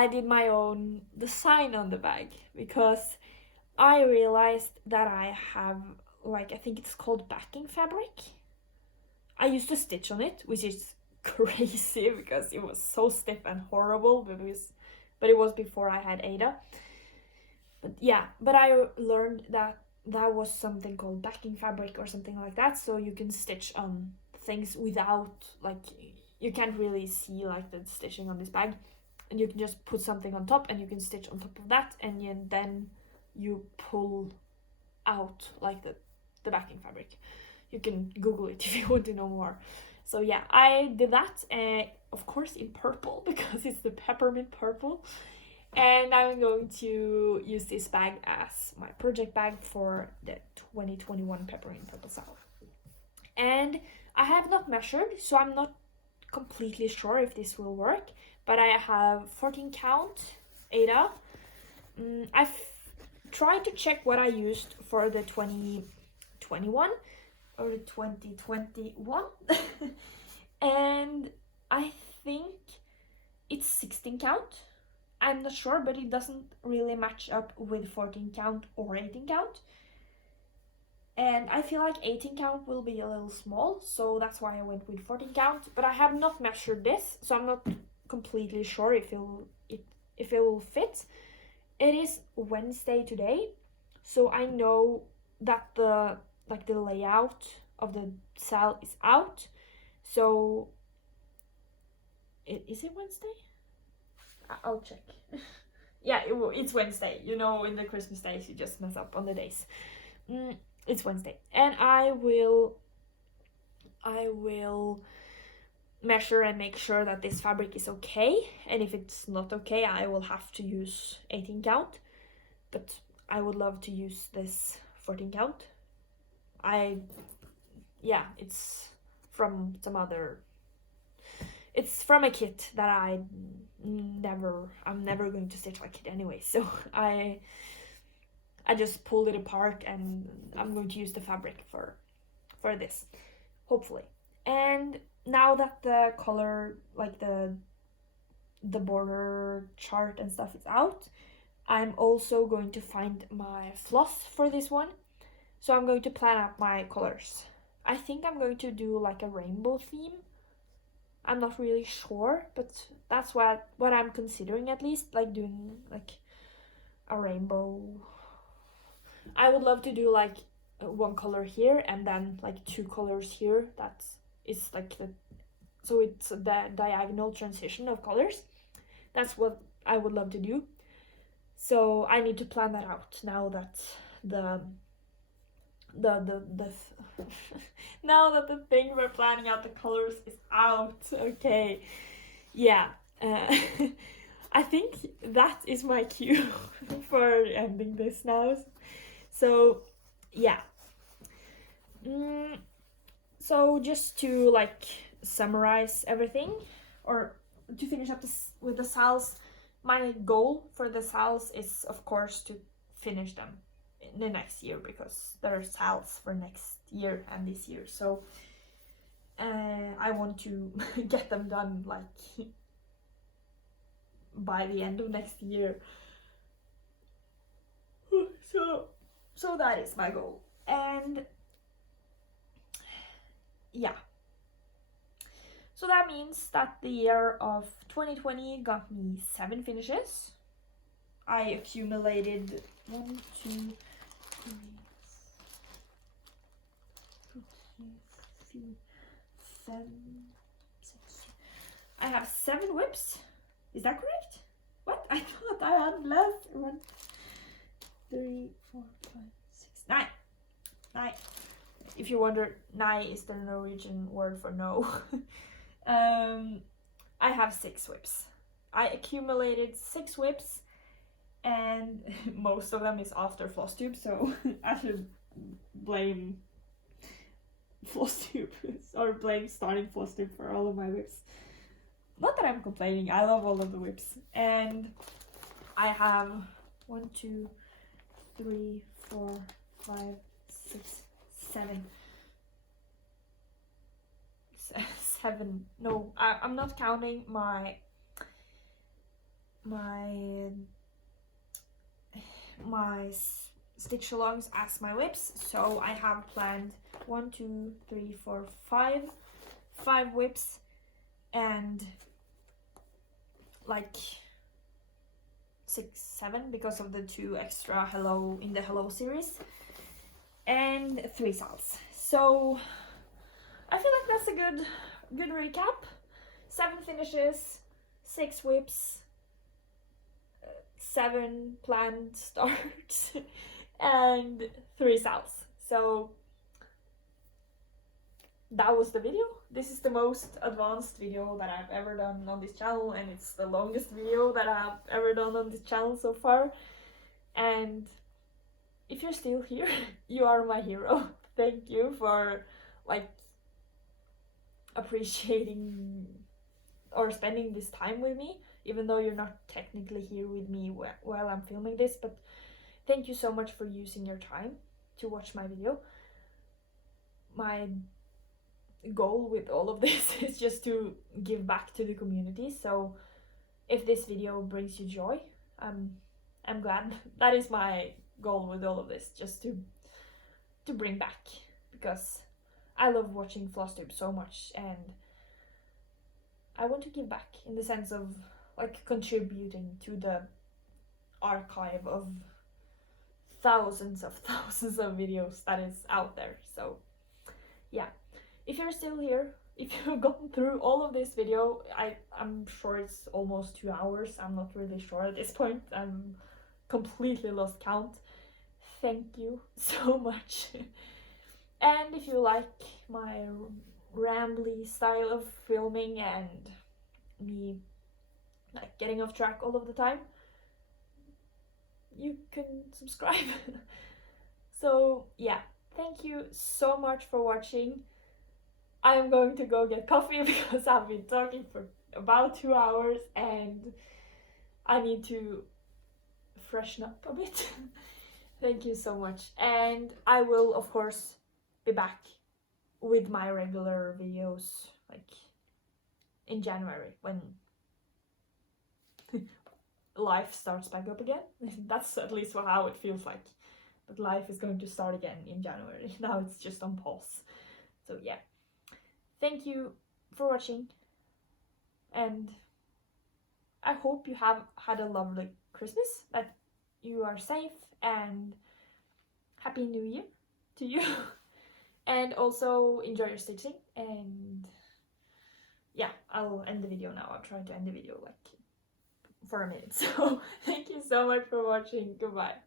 did my own design on the bag, because I realized that I have, like, I think it's called backing fabric. I used to stitch on it, which is crazy because it was so stiff and horrible, but it was before I had Ada. But yeah, but I learned that was something called backing fabric or something like that, so you can stitch on things without, like, you can't really see like the stitching on this bag, and you can just put something on top and you can stitch on top of that, and then you pull out like the backing fabric. You can Google it if you want to know more. So yeah, I did that, of course in purple, because it's the peppermint purple. And I'm going to use this bag as my project bag for the 2021 peppermint purple sal. And I have not measured, so I'm not completely sure if this will work, but I have 14 count Ada. I've tried to check what I used for the 2021 or the 2021 and I think it's 16 count. I'm not sure, but it doesn't really match up with 14 count or 18 count. And I feel like 18 count will be a little small, so that's why I went with 14 count. But I have not measured this, so I'm not completely sure if it will fit. It is Wednesday today, so I know that the layout of the sal is out. So is it Wednesday? I'll check. Yeah, it's Wednesday. You know, in the Christmas days you just mess up on the days. It's Wednesday, and I will measure and make sure that this fabric is okay, and if it's not okay I will have to use 18 count, but I would love to use this 14 count. It's from it's from a kit that I'm never going to stitch my kit anyway, so I just pulled it apart, and I'm going to use the fabric for this, hopefully. And now that the color, like the border chart and stuff is out, I'm also going to find my floss for this one. So I'm going to plan out my colors. I think I'm going to do like a rainbow theme. I'm not really sure, but that's what I'm considering, at least, like doing like a rainbow. I would love to do like one color here and then like two colors here. It's like so it's the diagonal transition of colors. That's what I would love to do. So I need to plan that out now that now that the thing we're planning out the colors is out. Okay, yeah. I think that is my cue for ending this now. So yeah. So just to like summarize everything, or to finish up this with the sals, my goal for the sals is of course to finish them in the next year, because there are sals for next year and this year, so I want to get them done like by the end of next year. So that is my goal. And yeah, so that means that the year of 2020 got me 7 finishes. I accumulated 1, 2, 3, 4, 7, 6. I have 7 whips. Is that correct? What? I thought I had less. 1, 3, 4, 5, 6, 9. if you wonder, nei is the Norwegian word for no. I have 6 whips. I accumulated 6 whips, and most of them is after Flosstube, so I should blame Flosstube or blame starting Flosstube for all of my whips. Not that I'm complaining, I love all of the whips. And I have 1, 2, 3, 4, 5, 6, 7. 7. No, I'm not counting my stitch alongs as my whips. So I have planned 1, 2, 3, 4, 5 whips, and like 6, 7 because of the 2 extra hello in the hello series, and 3 sals. So I feel like that's a good recap. 7 finishes, 6 whips, 7 planned starts, and 3 sals. So that was the video. This is the most advanced video that I've ever done on this channel, and it's the longest video that I've ever done on this channel so far. And if you're still here, you are my hero. Thank you for like appreciating or spending this time with me, even though you're not technically here with me while I'm filming this. But thank you so much for using your time to watch my video. My goal with all of this is just to give back to the community, so if this video brings you joy, I'm glad. That is my goal with all of this, just to bring back, because I love watching Flosstube so much, and I want to give back in the sense of like contributing to the archive of thousands of videos that is out there. So yeah, if you're still here, if you've gotten through all of this video, I'm sure it's almost 2 hours. I'm not really sure at this point. I'm completely lost count. Thank you so much. And if you like my rambly style of filming and me like getting off track all of the time, you can subscribe. So yeah, thank you so much for watching. I'm going to go get coffee because I've been talking for about 2 hours and I need to freshen up a bit. Thank you so much, and I will of course be back with my regular videos like in January when life starts back up again. That's at least how it feels like, but life is going to start again in January. Now it's just on pause. So yeah, thank you for watching, and I hope you have had a lovely Christmas, that you are safe, and Happy New Year to you. And also enjoy your stitching, and yeah, I'll end the video now. I'll try to end the video like for a minute. So thank you so much for watching. Goodbye.